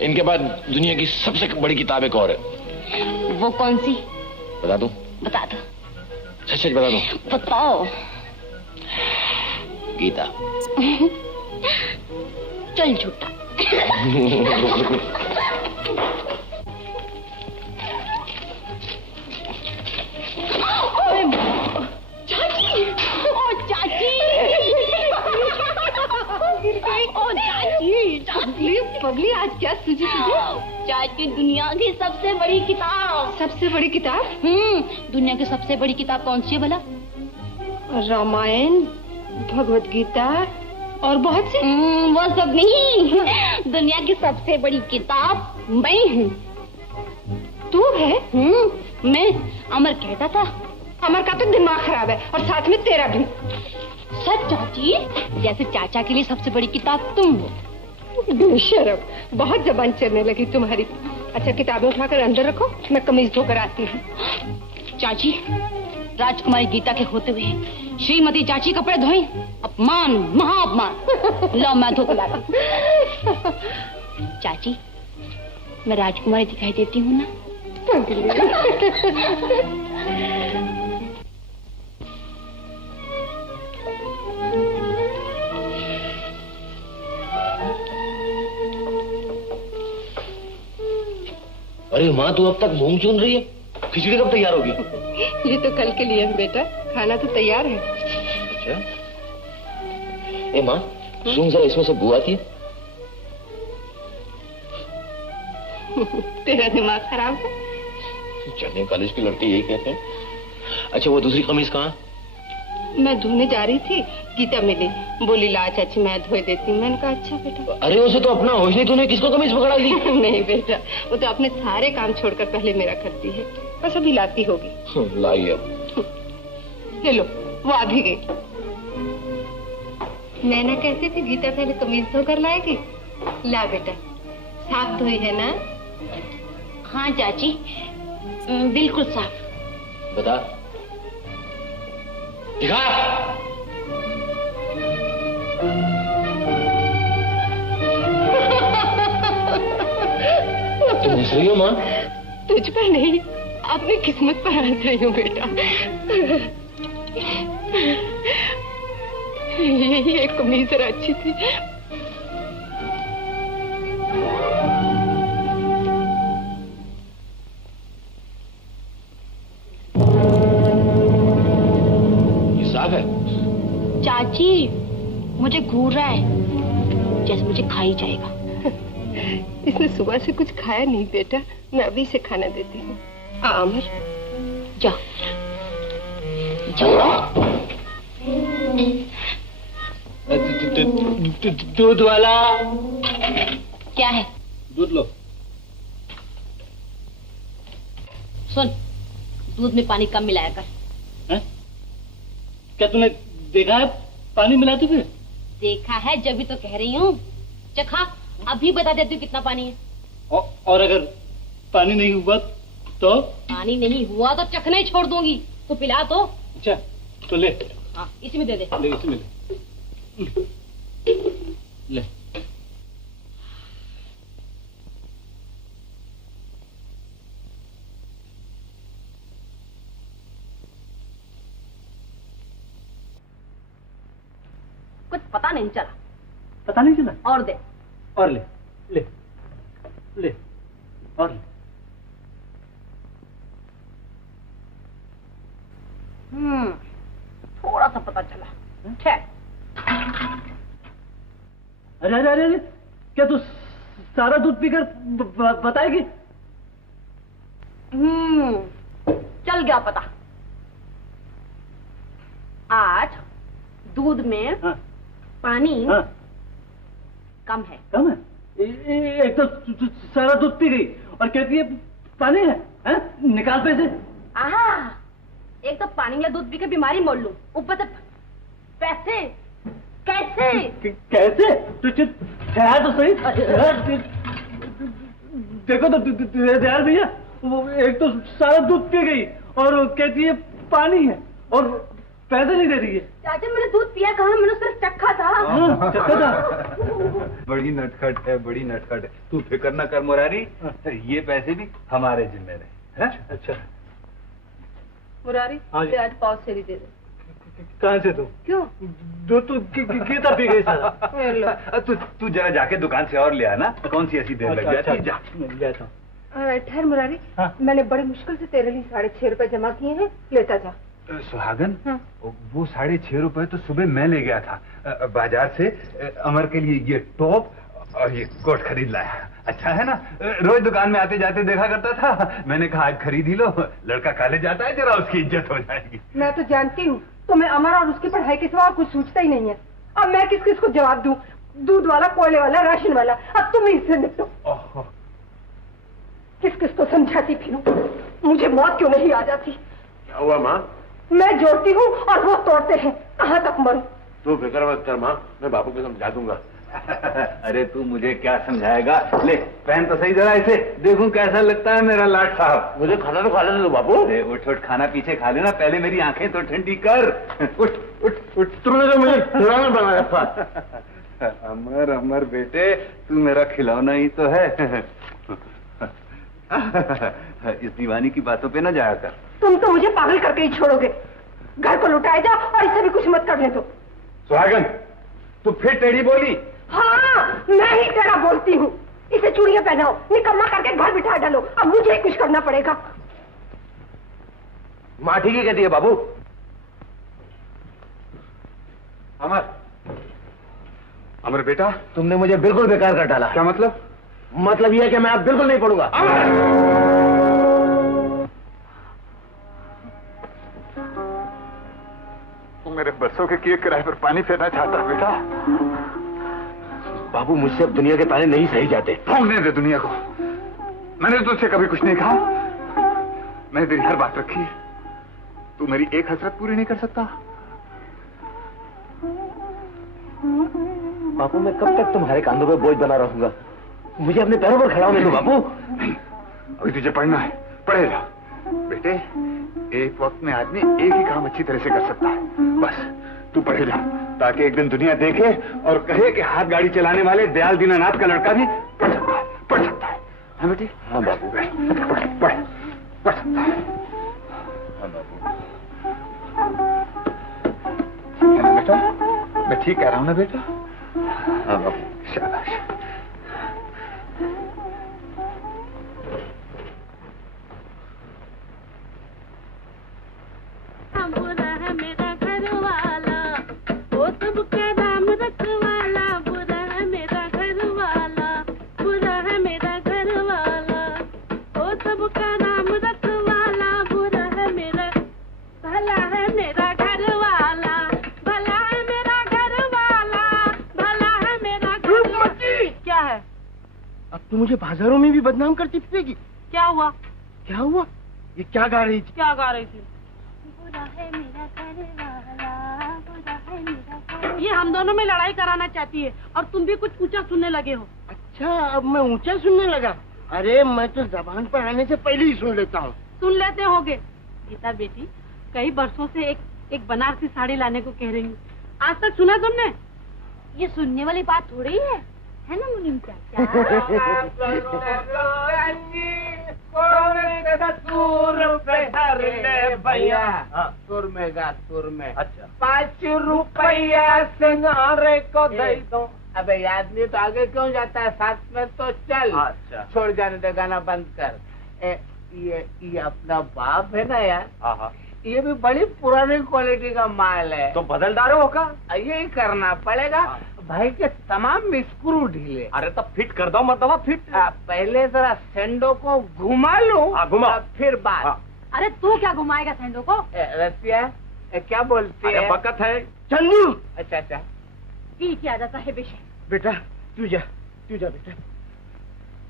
इनके बाद दुनिया की सबसे बड़ी किताब एक और है। वो कौन सी? बता दूं? बता दो। सच सच बता दूं? बताओ। गीता। चल झूठा। चाची, ओ चाची, ओ चाची, चाची, पगली आज क्या सूझी तुझे? चाची, दुनिया की सबसे बड़ी किताब। सबसे बड़ी किताब? दुनिया की सबसे बड़ी किताब कौन सी है भला? रामायण, भगवत गीता और बहुत से। वो सब नहीं, दुनिया की सबसे बड़ी किताब मैं हूँ। तू है? मैं। अमर कहता था। अमर का तो दिमाग खराब है और साथ में तेरा भी। सच चाची, जैसे चाचा के लिए सबसे बड़ी किताब तुम हो। बेशरम, बहुत जबान चलने लगी तुम्हारी। अच्छा किताबें उठाकर अंदर रखो, मैं कमीज धोकर आती हूँ। चाची, राजकुमारी गीता के होते हुए श्रीमती चाची कपड़े धोई? अपमान, महाअपमान। लो मैं धो कर लाती। चाची, मैं राजकुमारी दिखाई देती हूँ ना? अरे माँ, तू अब तक मूंग चुन रही है? खिचड़ी कब तैयार होगी? ये तो कल के लिए है बेटा, खाना तो तैयार है। अच्छा। ए माँ, सुन जरा, इसमें से बू आती है? तेरा दिमाग खराब है। चढ़ने कॉलेज की लड़की यही कहते हैं। अच्छा, वो दूसरी कमीज कहाँ? मैं धोने जा रही थी, गीता मिली, बोली ला चाची मैं धोई देती हूँ। मैंने कहा अच्छा बेटा। अरे उसे तो अपना होश नहीं, तूने किसको कमीज पकड़ा दी? नहीं बेटा, वो तो अपने सारे काम छोड़कर पहले मेरा करती है। बस अभी लाती होगी। लाई अब। ये लो, वो आ भी गई। नैना कहती थी गीता पहले कमीज धोकर लाएगी। ला बेटा, साफ धोई है ना? हाँ चाची, बिल्कुल साफ। बता, दिखा। तुम हंस रही हो माँ? तुझ पर नहीं, अपनी किस्मत पर हंस रही हूँ बेटा। ये कमीज जरा अच्छी थी। ये साफ है? चाची, मुझे घूर रहा है जैसे मुझे खा ही जाएगा। इसने सुबह से कुछ खाया नहीं बेटा, मैं अभी से खाना देती हूँ। अमर, जा दूध वाला। क्या है? दूध लो। सुन, दूध में पानी कम मिलाया कर। क्या तूने देखा है पानी मिलाते हुए? देखा है जब भी तो कह रही हूँ। चखा, अभी बता देती हूँ कितना पानी है। और अगर पानी नहीं हुआ तो? पानी नहीं हुआ तो चखना ही छोड़ दूंगी। तो पिला तो। अच्छा तो ले। हाँ, इसमें दे दे। ले इसमें ले। कुछ पता नहीं चला। पता नहीं चला? और दे। और ले ले ले और ले। थोड़ा सा पता चला। ठीक। अरे अरे अरे क्या तू सारा दूध पीकर बताएगी? चल गया पता। आज दूध में हाँ। पानी हाँ। कम है। कम है? एक तो सारा दूध पी गई और कहती है पानी है, हैं? निकाल पैसे। आहा, एक तो पानी या दूध पी के बीमारी मोड़ लूं, ऊपर से पैसे कैसे? कैसे? तू चुप ठहर तो सही। देखो तो दयाल भैया, वो एक तो सारा दूध पी गई और कहती है पानी है और पैसे नहीं दे रही है। चाचा मैंने दूध पिया कहाँ? मैंने सिर्फ चखा था। चखा था। बड़ी नटखट है, बड़ी नटखट है। तू फिक्र न कर मुरारी, ये पैसे भी हमारे जिम्मे रहे। अच्छा मुरारी, आज पाव से भी दे दे। कहाँ से तू? क्यों? दूध तो कितना पी गई सारा। तू जरा जाके दुकान से और ले आना। कौन सी ऐसी देर लग जाती है? जा ले आता हूँ। ठहर मुरारी, मैंने बड़ी मुश्किल से तेरे लिए 6.5 रुपए जमा किए हैं, लेता जा। सुहागन, वो 6.5 रुपए तो सुबह मैं ले गया था बाजार से। अमर के लिए ये टॉप और ये कोट खरीद लाया। अच्छा है ना? रोज दुकान में आते जाते देखा करता था। मैंने कहा आज खरीद ही लो, लड़का कॉलेज जाता है, जरा उसकी इज्जत हो जाएगी। मैं तो जानती हूँ तुम्हें अमर और उसकी पढ़ाई के सिवा कुछ सोचता ही नहीं है। अब मैं किस किस को जवाब दूँ? दूध वाला, कोयले वाला, राशन वाला। अब तुम ही इससे निपटो। किस किस को समझाती फिरूं? मुझे मौत क्यों नहीं आ जाती? क्या हुआ माँ? मैं जोड़ती हूँ और वो तोड़ते हैं। कहाँ तक मरूं? तू फिक्र मत कर माँ, मैं बापू को समझा दूंगा। अरे तू मुझे क्या समझाएगा? ले पहन तो सही जरा इसे, देखूं कैसा लगता है मेरा लाट साहब। मुझे खाना तो खा लेने दो बापू। अरे उठ उठ, खाना पीछे खा लेना, पहले मेरी आंखें तो ठंडी कर। उठ उठ उठ। तुमने तो मुझे खिलौना बनाया था। अमर अमर बेटे, तू मेरा खिलौना ही तो है। इस दीवानी की बातों पे न जाया कर। तुम तो मुझे पागल करके ही छोड़ोगे। घर को लुटाए जा और इसे भी कुछ मत करने दो। सुहागन, तू फिर टेढ़ी बोली? हाँ, मैं ही तेरा बोलती हूँ। इसे चूड़ियां पहनाओ, निकम्मा करके घर बिठा डालो। अब मुझे ही कुछ करना पड़ेगा। माँ ठीक ही कहती है बाबू। अमर, अमर बेटा, तुमने मुझे बिल्कुल बेकार कर डाला। क्या मतलब? मतलब यह है कि मैं अब बिल्कुल नहीं पढ़ूंगा। तू मेरे बरसों के किए किराए पर पानी फेरना चाहता है बेटा? बाबू मुझसे अब दुनिया के ताने नहीं सही जाते। भोंकने दे दुनिया को। मैंने तुझसे कभी कुछ नहीं कहा। मैंने तेरी हर बात रखी है। तू मेरी एक हसरत पूरी नहीं कर सकता? बापू मैं कब तक तुम्हारे कांधों पे बोझ बना रहूंगा? मुझे अपने पैरों पर खड़ा होने दो बापू। नहीं, अभी तुझे पढ़ना है, पढ़े जा। बेटे, एक वक्त में आदमी एक ही काम अच्छी तरह से कर सकता है। बस तू पढ़े जा, ताकि एक दिन दुनिया देखे और कहे कि हाथ गाड़ी चलाने वाले दयाल दीनानाथ का लड़का भी पढ़ सकता है, पढ़ सकता है। हाँ बेटी? हाँ बापू। पढ़ पढ़ पढ़ सकता है। हाँ बाबू। है ना बेटा? मैं ठीक कह रहा हूँ ना बेटा? हाँ बाबू, शाबाश। बुरा है मेरा घर वाला, वो सबका नाम रखवाला। बुरा है मेरा घर वाला, बुरा है मेरा घर वाला, वो सबका नाम रखवाला। बुरा है मेरा, भला है मेरा घर वाला, भला है मेरा घर वाला, भला है मेरा घर वाला। क्या है? अब तू मुझे बाजारों में भी बदनाम करती फिरेगी। क्या हुआ? क्या हुआ? ये क्या गा रही थी? क्या गा रही थी? बुरा है मेरा घर वाला, बुरा है मेरा घर। ये हम दोनों में लड़ाई कराना चाहती है और तुम भी कुछ ऊंचा सुनने लगे हो। अच्छा, अब मैं ऊंचा सुनने लगा? अरे मैं तो जबान पर आने से पहले ही सुन लेता हूँ। सुन लेते होगे। गीता बेटी, कई बरसों से एक बनारसी साड़ी लाने को कह रही हूँ, आज तक सुना तुमने? ये सुनने वाली बात थोड़ी है ना मुनीम चाचा? भैया सुर में गा, सुर में। अच्छा, 5 रुपया सिंगारे को दे दो। अबे याद नहीं तो आगे क्यों जाता है, साथ में तो चल। अच्छा, छोड़ जाने दे, गाना बंद कर। ये अपना बाप है ना यार, ये भी बड़ी पुरानी क्वालिटी का माल है। तो बदल डालो का, यही करना पड़ेगा। भाई के तमाम स्क्रू ढीले। अरे तो फिट कर दो, मतलब फिट। पहले जरा सेंडो को घुमा लूं, घुमा फिर बात। अरे तू क्या घुमाएगा सेंडो को? रसिया क्या बोलती है? बकत है चंदू। अच्छा अच्छा, ठीक आ जाता है बेशक। बेटा तू जा बेटा।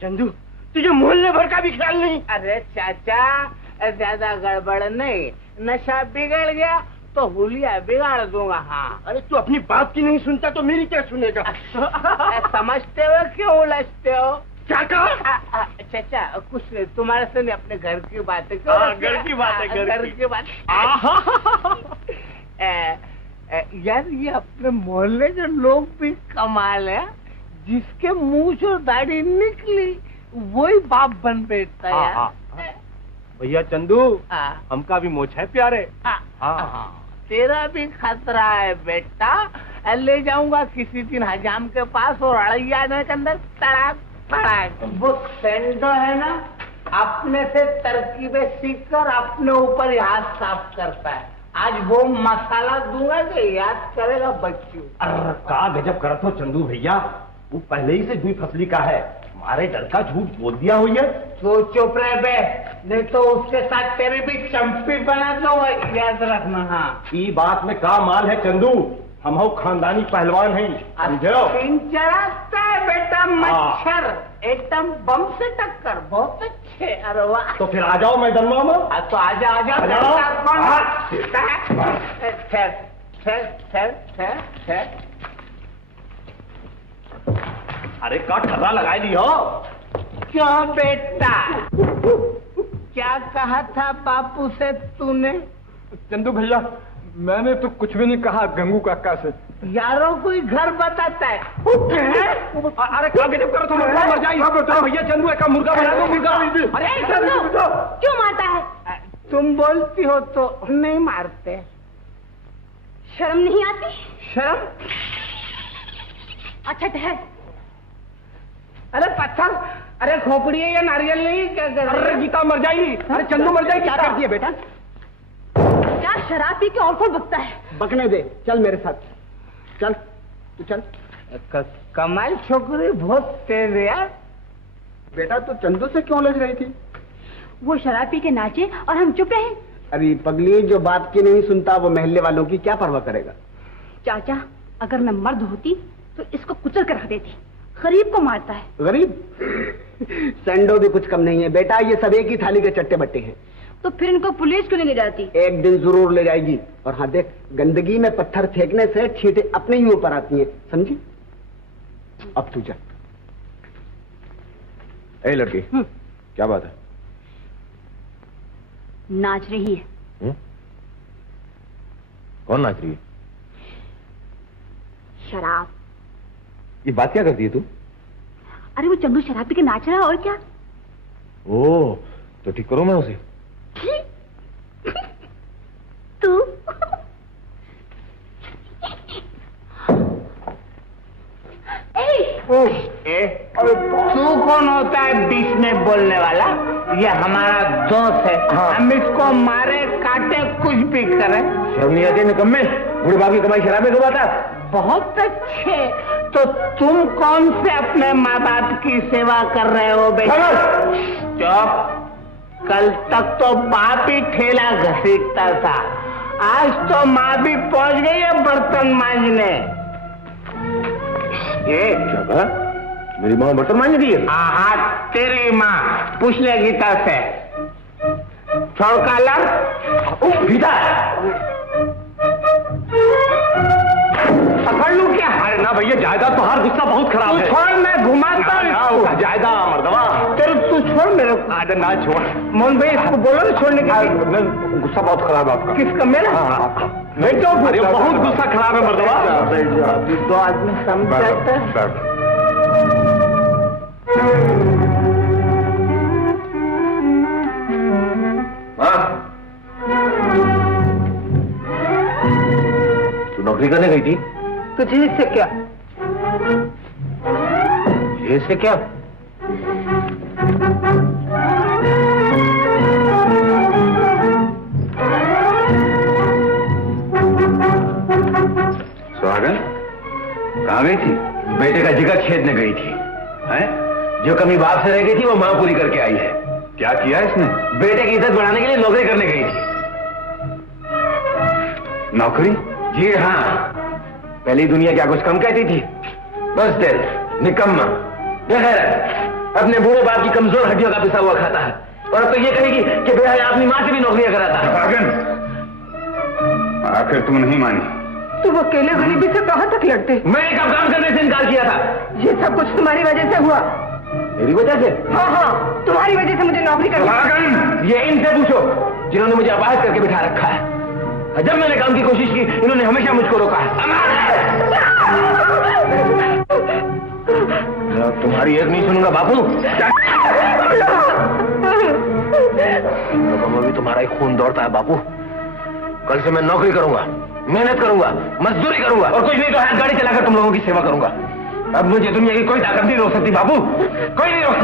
चंदू, तुझे मोहल्ले भर का भी ख्याल नहीं? अरे चाचा, ज्यादा गड़बड़ नहीं, नशा बिगड़ गया तो हुलिया बिगाड़ दूंगा। हाँ, अरे तू अपनी बात की नहीं सुनता तो मेरी क्या सुनेगा? समझते हो क्यों उलझते हो? क्या कहा? चाचा कुछ नहीं, तुम्हारे से नहीं, अपने घर की बातें करो। घर की बातें, घर की बात। यार ये अपने मोहल्ले के लोग भी कमाल है, जिसके मूंछ और दाढ़ी निकली वही बाप बन बैठता है यार। भैया चंदू, हमका भी मोछ है प्यारे। तेरा भी खतरा है बेटा। ले जाऊंगा किसी दिन हजाम के पास और अड़ैया के अंदर तड़ाक तड़ाक। वो सेंडो है ना, अपने से तरकीबें सीख कर अपने ऊपर ही हाथ साफ करता है। आज वो मसाला दूंगा तो याद करेगा बच्चू। अरे का गजब करत हो चंदू भैया, वो पहले ही से दुई फसली का है, हमारे डर का झूठ बोल दिया हुई है। तो चुप रह बे, नहीं तो उसके साथ तेरी भी चंपी बना दो, याद रखना। हाँ, ये बात में का माल है चंदू, हम हो खानदानी पहलवान हैं, समझो। चढ़ाता है बेटा मच्छर, एकदम बम से टक्कर, बहुत अच्छे। अरे वाह, तो फिर आ जाओ मैदान में। तो आजा आजा। अरे का ठर्रा लगाए दी हो? क्यों बेटा, क्या कहा था बापू से तूने? चंदू भैया, मैंने तो कुछ भी नहीं कहा गंगू काका से। यारों कोई घर बताता है। अरे क्या गजब करो तुम, मर जाए भैया। चंदू एक मुर्गा बना दो, मुर्गा। अरे क्यों मारता है? तुम बोलती हो तो नहीं मारते। शर्म नहीं आती? शर्म? अच्छा ठहर। अरे पत्थर, अरे खोपड़ी है या नारियल नहीं? क्या कर रही है? अरे गीता मर जाएगी, अरे चंदू मर जाएगी। क्या करती है बेटा? क्या शराब पी के और कौन बकता है? बकने दे, चल मेरे साथ, चल तू चल। कमाल छोकरी, बहुत तेज है यार। बेटा तू चंदू से क्यों लग रही थी? वो शराब पी के नाचे और हम चुप रहे। अरे पगली, जो बात की नहीं सुनता वो महल्ले वालों की क्या परवाह करेगा? चाचा, अगर मैं मर्द होती तो इसको कुचल कर रख देती। गरीब को मारता है। गरीब? सेंडो भी कुछ कम नहीं है बेटा, ये सब एक ही थाली के चट्टे बट्टे हैं। तो फिर इनको पुलिस क्यों नहीं ले जाती? एक दिन जरूर ले जाएगी। और हाँ देख, गंदगी में पत्थर फेंकने से छींटे अपने ही ऊपर आती हैं, समझी? अब तू जा। ए लड़की, क्या बात है? नाच रही है। कौन नाच रही है? शराब। ये बात क्या करती है तू? अरे वो चंदू शराब पी के नाच रहा है और क्या। ओ, तो ठीक करो मैं उसे। तू तू कौन होता है बीच में बोलने वाला? ये हमारा दोस्त है। हम इसको मारे काटे कुछ भी करें। शर्म नहीं आती निकम्मे, बुढ़े बाप की कमाई शराब में डुबाता। बहुत अच्छे। तो तुम कौन से अपने माँ बाप की सेवा कर रहे हो बेटा? चुप। कल तक तो बाप ही ठेला घसीटता था, आज तो माँ भी पहुंच गई है बर्तन मांजने। ये मेरी माँ बर्तन मांज रही है? हाँ, तेरी माँ। पूछ ले गीता से। छोड़ काला पकड़ लू क्या? अरे ना भैया, जायदाद तो हर गुस्सा बहुत खराब है। छोड़, मैं घुमाता हूँ। जायदा मर्दवा, चल तू छोड़ मेरे को। अरे ना छोड़ मोहन भाई, इसको बोलो ना छोड़ने के। गुस्सा बहुत खराब है आपका। किसका? मेरा? हाँ। मैं क्यों? अरे बहुत गुस्सा खराब है मर्दवा। दो आदमी समझाते हैं। तू नौकरी करने गई थी? तुझे इससे क्या? इससे क्या? सुहागन कहाँ गई थी? बेटे का जिगर छेदने गई थी। हैं? जो कमी बाप से रह गई थी वो मां पूरी करके आई है। क्या किया इसने? बेटे की इज्जत बढ़ाने के लिए नौकरी करने गई थी। नौकरी? जी हाँ। पहली दुनिया क्या कुछ कम कहती थी? बस दिल निकम्मा बेगैरत, अपने बूढ़े बाप की कमजोर हड्डियों का पिसा हुआ खाता है। और अब तो ये कहेगी कि बेहया अपनी माँ से भी नौकरियां कराता है। सुहागन, आखिर तुम नहीं मानी। तुम अकेले गरीबी से कहाँ तक लड़ते? मैंने कब काम करने से इनकार किया था? ये सब कुछ तुम्हारी वजह से हुआ। मेरी वजह से? हाँ, तुम्हारी वजह से मुझे नौकरी करनी। ये इनसे पूछो जिन्होंने मुझे अपाहिज करके बिठा रखा है। जब मैंने काम की कोशिश की, इन्होंने हमेशा मुझको रोका है। तुम्हारी एक नहीं सुनूंगा बापू। लोगों में भी तुम्हारा ही खून दौड़ता है बापू। कल से मैं नौकरी करूंगा, मेहनत करूंगा, मजदूरी करूंगा और कुछ नहीं तो हाथ गाड़ी चलाकर तुम लोगों की सेवा करूंगा। अब मुझे दुनिया की कोई ताकत नहीं रोक सकती बाबू, कोई नहीं रोक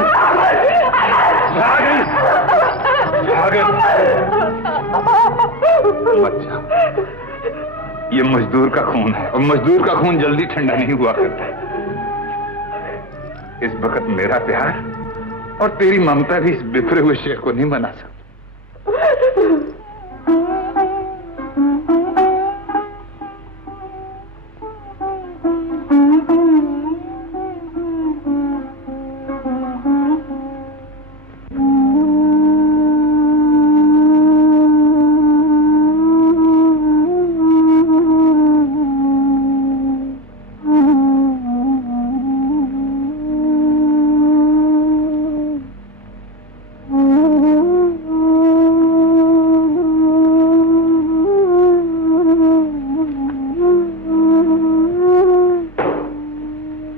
ये मजदूर का खून है और मजदूर का खून जल्दी ठंडा नहीं हुआ करता है। इस वक्त मेरा प्यार और तेरी ममता भी इस बिखरे हुए शेर को नहीं बना सकती।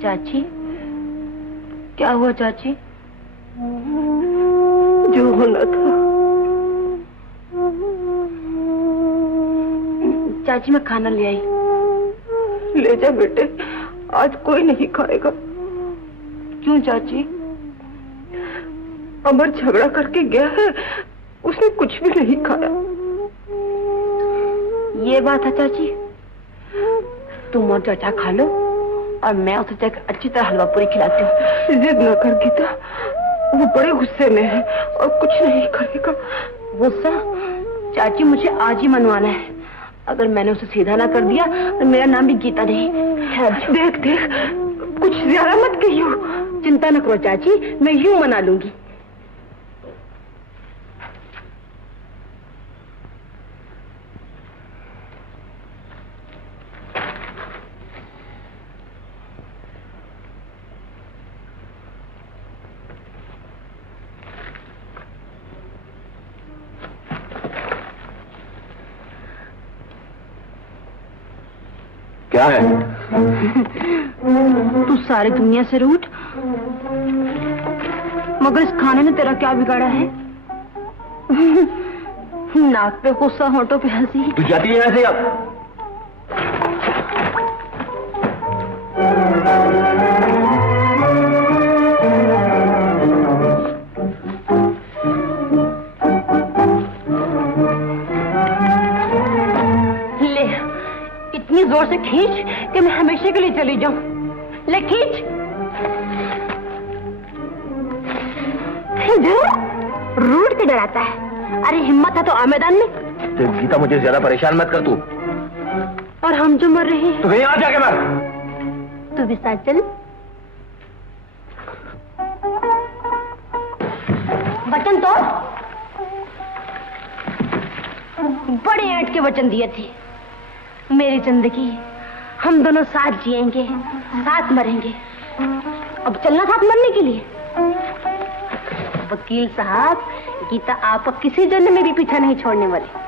चाची, क्या हुआ चाची? जो होना था। चाची मैं खाना ले आई। ले जा बेटे, आज कोई नहीं खाएगा। क्यों चाची? अमर झगड़ा करके गया है, उसने कुछ भी नहीं खाया। ये बात है चाची, तुम और चाचा खा लो और मैं उसे जाकर अच्छी तरह हलवा पूरी खिलाती हूँ। जिद न कर गीता, वो बड़े गुस्से में है और कुछ नहीं करेगा। गुस्सा? चाची मुझे आज ही मनवाना है। अगर मैंने उसे सीधा ना कर दिया तो मेरा नाम भी गीता नहीं। देख देख, कुछ ज्यादा मत कहियो। चिंता न करो चाची, मैं यूं मना लूंगी। क्या है? तू सारी दुनिया से रूठ, मगर इस खाने ने तेरा क्या बिगाड़ा है? नाक पे गुस्सा, होंठों पे हंसी। तू जाती है यहाँ से अब? इतनी जोर से खींच कि मैं हमेशा के लिए चली जाऊं। ले खींच। रूठ के डराता है। अरे हिम्मत है तो आ मैदान में। तो गीता मुझे ज्यादा परेशान मत कर तू। और हम जो मर रहे हैं तो कहीं आ जाके मर। तू भी साथ चल। बटन तोड़। बड़े ऐंठ के वचन दिए थे। मेरी जिंदगी हम दोनों साथ जिएंगे, साथ मरेंगे। अब चलना साथ मरने के लिए। वकील साहब, गीता आपका किसी जन्म में भी पीछा नहीं छोड़ने वाली।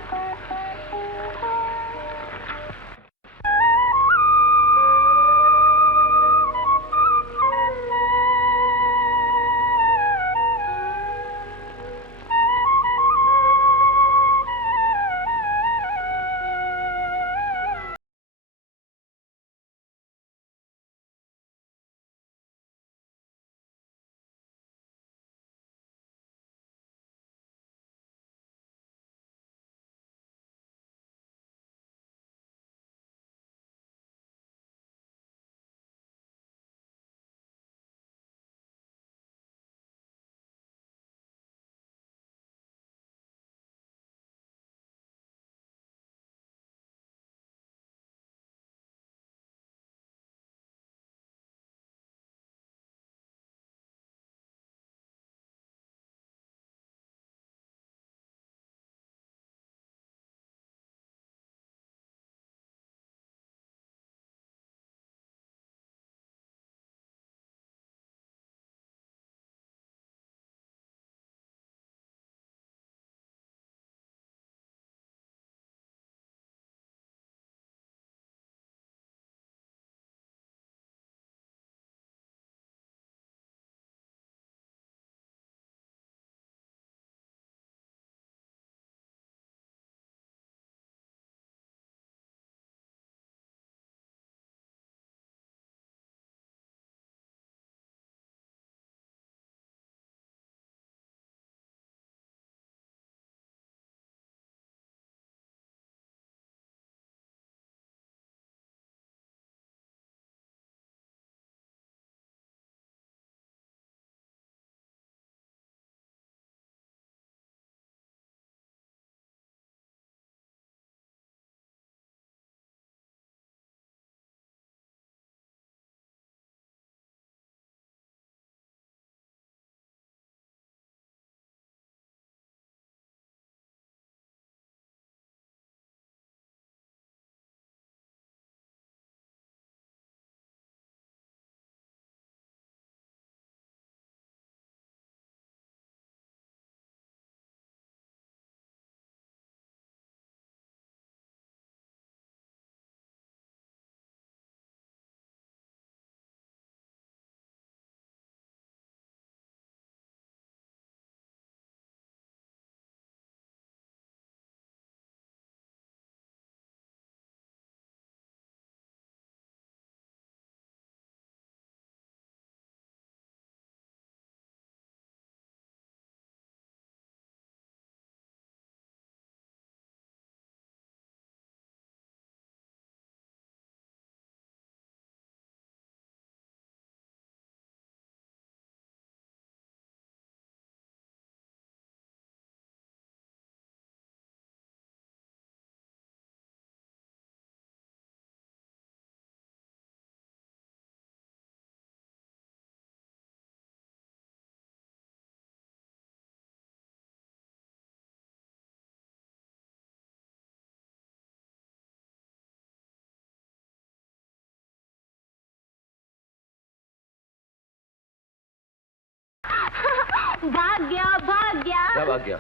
भाग गया, भाग गया। क्या भाग गया?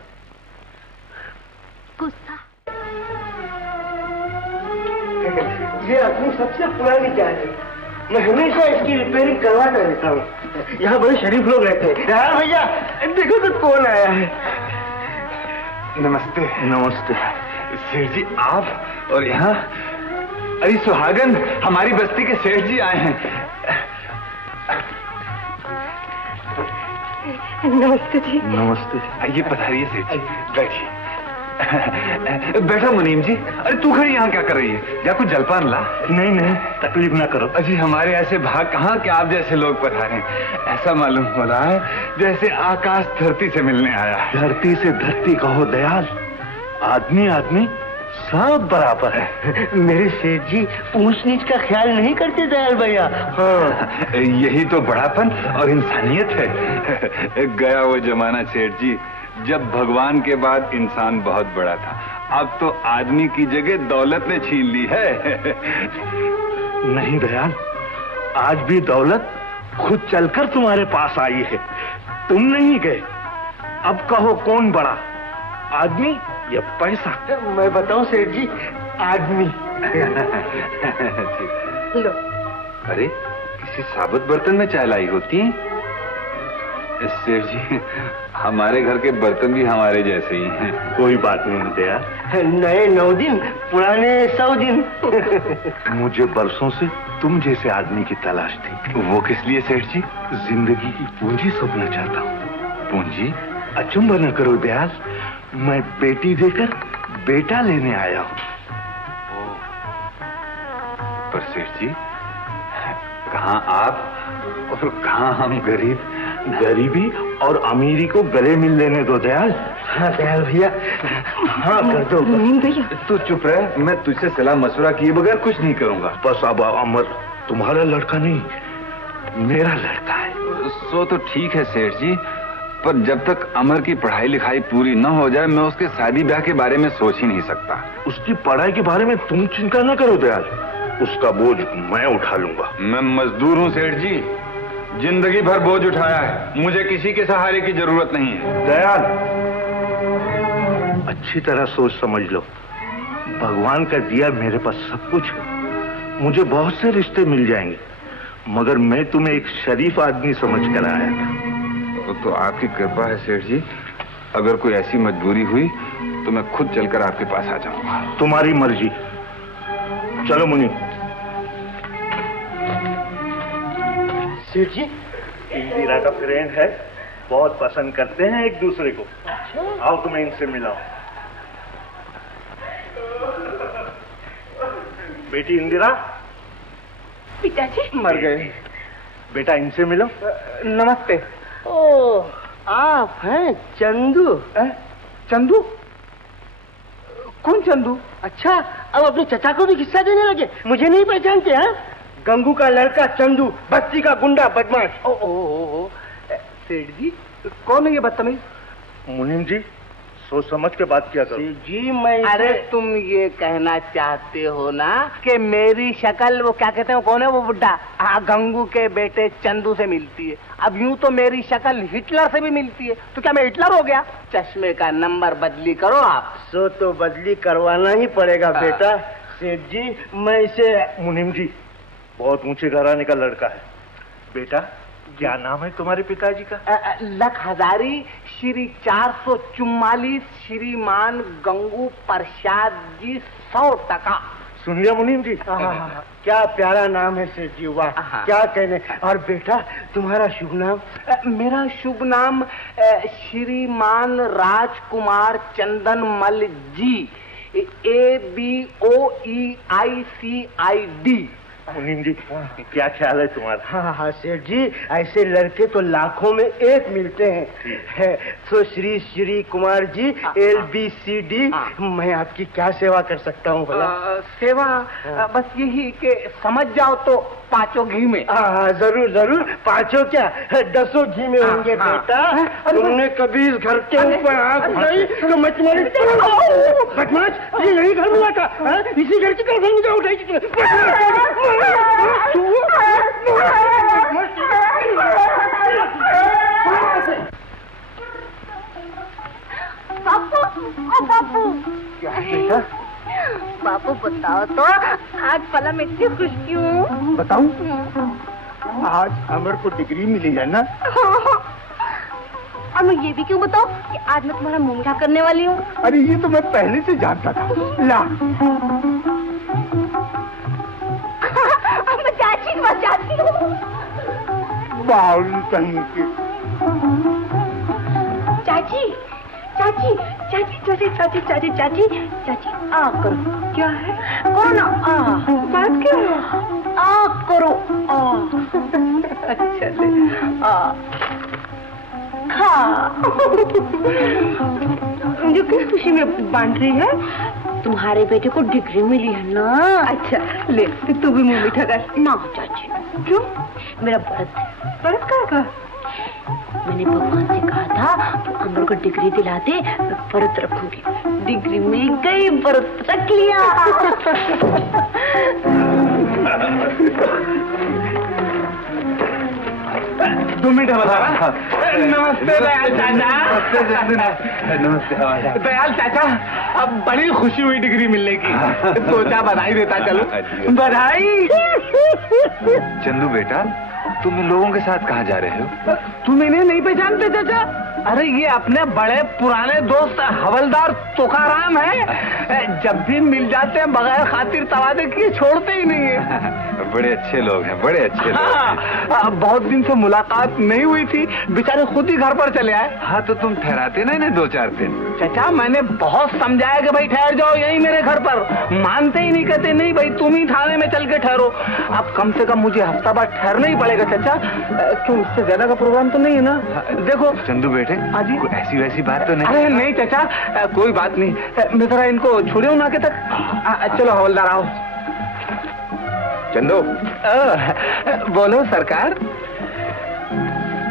गुस्सा। ये अपनी सबसे पुरानी कार है। मैं हमेशा इसकी रिपेयरिंग करवाता रहता हूँ। यहाँ बड़े शरीफ लोग रहते हैं। यार भैया देखो तो कौन आया है। नमस्ते। नमस्ते सेठ जी, आप और यहाँ? अरे सुहागन, हमारी बस्ती के सेठ जी आए हैं। नमस्ते जी। नमस्ते। आइए पधारिए सेठ जी, बैठिए। बैठो मुनीम जी। अरे तू खड़ी यहाँ क्या कर रही है? या कुछ जलपान ला। नहीं नहीं, तकलीफ ना करो। अजी हमारे ऐसे भाग कहाँ कि आप जैसे लोग पधारे। ऐसा मालूम हो रहा है जैसे आकाश धरती से मिलने आया है। धरती से धरती कहो दयाल, आदमी आदमी सब बराबर है। मेरे सेठ जी ऊंच नीच का ख्याल नहीं करते दयाल भैया। हाँ। यही तो बड़ापन और इंसानियत है। गया वो जमाना सेठ जी जब भगवान के बाद इंसान बहुत बड़ा था, अब तो आदमी की जगह दौलत ने छीन ली है। नहीं दयाल, आज भी दौलत खुद चलकर तुम्हारे पास आई है, तुम नहीं गए। अब कहो कौन बड़ा, आदमी या पैसा? मैं बताऊं सेठ जी, आदमी। लो। अरे किसी साबुत बर्तन में चाय लाई होती है। सेठ जी, हमारे घर के बर्तन भी हमारे जैसे ही हैं। कोई बात नहीं दया, नए 9 दिन, पुराने 100 दिन। मुझे बरसों से तुम जैसे आदमी की तलाश थी। वो किस लिए सेठ जी? जिंदगी की पूंजी सौंपना चाहता हूँ। पूंजी? अचंभा न करो दयाल, मैं बेटी देकर बेटा लेने आया हूँ। पर सेठ जी, कहाँ आप और कहाँ हम गरीब? गरीबी और अमीरी को गले मिल लेने दो दयाल। हाँ दयाल भैया, हाँ कर दो। भैया तू चुप रह, मैं तुझसे सलाह मशवरा किए बगैर कुछ नहीं करूंगा। बस अब अमर तुम्हारा लड़का नहीं, मेरा लड़का है। सो तो ठीक है सेठ जी, पर जब तक अमर की पढ़ाई लिखाई पूरी न हो जाए, मैं उसके शादी ब्याह के बारे में सोच ही नहीं सकता। उसकी पढ़ाई के बारे में तुम चिंता न करो दयाल, उसका बोझ मैं उठा लूंगा। मैं मजदूर हूँ सेठ जी, जिंदगी भर बोझ उठाया है, मुझे किसी के सहारे की जरूरत नहीं है। दयाल, अच्छी तरह सोच समझ लो, भगवान का दिया मेरे पास सब कुछ है, मुझे बहुत से रिश्ते मिल जाएंगे, मगर मैं तुम्हें एक शरीफ आदमी समझ कर आया था। तो आपकी कृपा है सेठ जी, अगर कोई ऐसी मजबूरी हुई तो मैं खुद चलकर आपके पास आ जाऊंगा। तुम्हारी मर्जी। चलो मुनि। सेठ जी, इंदिरा का फ्रेंड है, बहुत पसंद करते हैं एक दूसरे को। आओ तुम्हें इनसे मिलाओ। बेटी इंदिरा। पिताजी मर गए। बेटा इनसे मिलो। नमस्ते। ओ, आप हैं चंदू? चंदू? कौन चंदू? अच्छा, अब अपने चचा को भी किस्सा देने लगे, मुझे नहीं पहचानते? हाँ, गंगू का लड़का चंदू, बस्ती का गुंडा बदमाश। ओ, सेठ जी, कौन है ये बदतमीज? मुनीम जी, सोच समझ के बात किया करो। जी मैं अरे तुम ये कहना चाहते हो ना कि मेरी शक्ल, वो क्या कहते हैं, कौन है वो बुड्ढा, गंगू के बेटे चंदू से मिलती है। अब यूं तो मेरी शक्ल हिटलर से भी मिलती है, तो क्या मैं हिटलर हो गया? चश्मे का नंबर बदली करो आप। सो तो बदली करवाना ही पड़ेगा बेटा। सेठ जी, मैं इसे। मुनीम जी, बहुत ऊंचे घराने का लड़का है। बेटा, क्या नाम है तुम्हारे पिताजी का? लख हजारी श्री 444 श्रीमान गंगू प्रसाद जी 100%। सुन लिया मुनीम जी? क्या प्यारा नाम है सेठ जी, वाह क्या कहने। और बेटा, तुम्हारा शुभ नाम? मेरा शुभ नाम श्रीमान राजकुमार चंदन मल जी, ABOEICID। मुनीम जी, क्या ख्याल है तुम्हारा? हाँ सेठ जी, ऐसे लड़के तो लाखों में एक मिलते हैं। तो श्री श्री कुमार जी, LBCD, मैं आपकी क्या सेवा कर सकता हूँ भला? सेवा बस यही कि समझ जाओ तो 5 घी में। हाँ जरूर जरूर, 5 क्या 10 घी में होंगे बेटा। तुमने कभी इस घर के ऊपर आँख उठाई तो मैं तुम्हारी बदमाश, ये यही घर मिला था, इसी घर की तरफ मुझे उठाई। बापू, क्या बेटा? बापू बताओ तो, आज भला मैं इतनी खुश क्यों? बताऊं? आज अमर को डिग्री मिली है ना? और मैं ये भी क्यों बताऊं कि आज मैं तुम्हारा मुंह मीठा करने वाली हूँ? अरे ये तो मैं पहले से जानता था। ला, मैं चाची के पास जाती हूँ। बावली कहीं की। चाची चाची चाची चाची चाची चाची चाची चाची, आ करो। क्या है? करो ना, आ। बात क्या है? आ करो, आ। अच्छा से आ खा। मुझे किस खुशी में बांध रही है? तुम्हारे बेटे को डिग्री मिली है ना। अच्छा ले तू भी मुंह मीठा कर। ना चाची। क्यों? मेरा व्रत है। व्रत का? मैंने भगवान से कहा था अमर को डिग्री दिलाते मैं व्रत रखूंगी। डिग्री मिल गई, व्रत रख लिया। दो मिनट बता रहा। नमस्ते दयाल चाचा। नमस्ते दयाल चाचा, अब बड़ी खुशी हुई डिग्री मिलने की। सोचा बधाई देता चलो। बधाई। चंदू बेटा, तुम इन लोगों के साथ कहाँ जा रहे हो? तुम इन्हें नहीं पहचानते चाचा? अरे ये अपने बड़े पुराने दोस्त हवलदार तुकाराम है। जब भी मिल जाते हैं बगैर खातिर तवादे किए छोड़ते ही नहीं है। बड़े अच्छे लोग हैं, बड़े अच्छे लोग हैं। बहुत दिन से मुलाकात नहीं हुई थी, बेचारे खुद ही घर पर चले आए। हाँ तो तुम ठहराते ना इन्हें 2-4 दिन। चाचा मैंने बहुत समझाया कि भाई ठहर जाओ यहीं मेरे घर पर, मानते ही नहीं, कहते नहीं भाई तुम ही थाने में चल के ठहरो। अब कम से कम मुझे हफ्ता बाद ठहरना ही पड़ेगा चाचा। क्यों, इससे ज्यादा का प्रोग्राम तो नहीं है ना? देखो चंदू बेटे, हाँ जी, कोई ऐसी वैसी बात तो नहीं? अरे नहीं चाचा, कोई बात नहीं। मैं जरा इनको छोड़े हूँ ना के तक। चलो हवलदार आओ। चंदू, बोलो सरकार।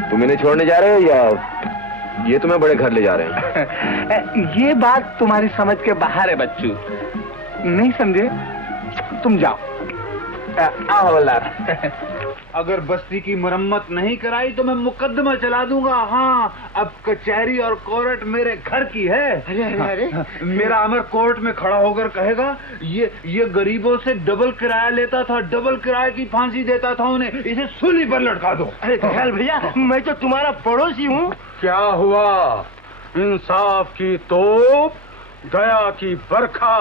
तुम इन्हें छोड़ने जा रहे हो या ये तुम्हें बड़े घर ले जा रहे हैं? ये बात तुम्हारी समझ के बाहर है बच्चू, नहीं समझे? तुम जाओ। आओ हवलदार। अगर बस्ती की मरम्मत नहीं कराई तो मैं मुकदमा चला दूंगा। हाँ, अब कचहरी और कोर्ट मेरे घर की है। अरे अरे अरे, मेरा अमर कोर्ट में खड़ा होकर कहेगा ये गरीबों से डबल किराया लेता था, डबल किराए की फांसी देता था उन्हें, इसे सूली पर लटका दो। अरे दयाल भैया, मैं तो तुम्हारा पड़ोसी हूँ। क्या हुआ? इंसाफ की तोप, दया की बरखा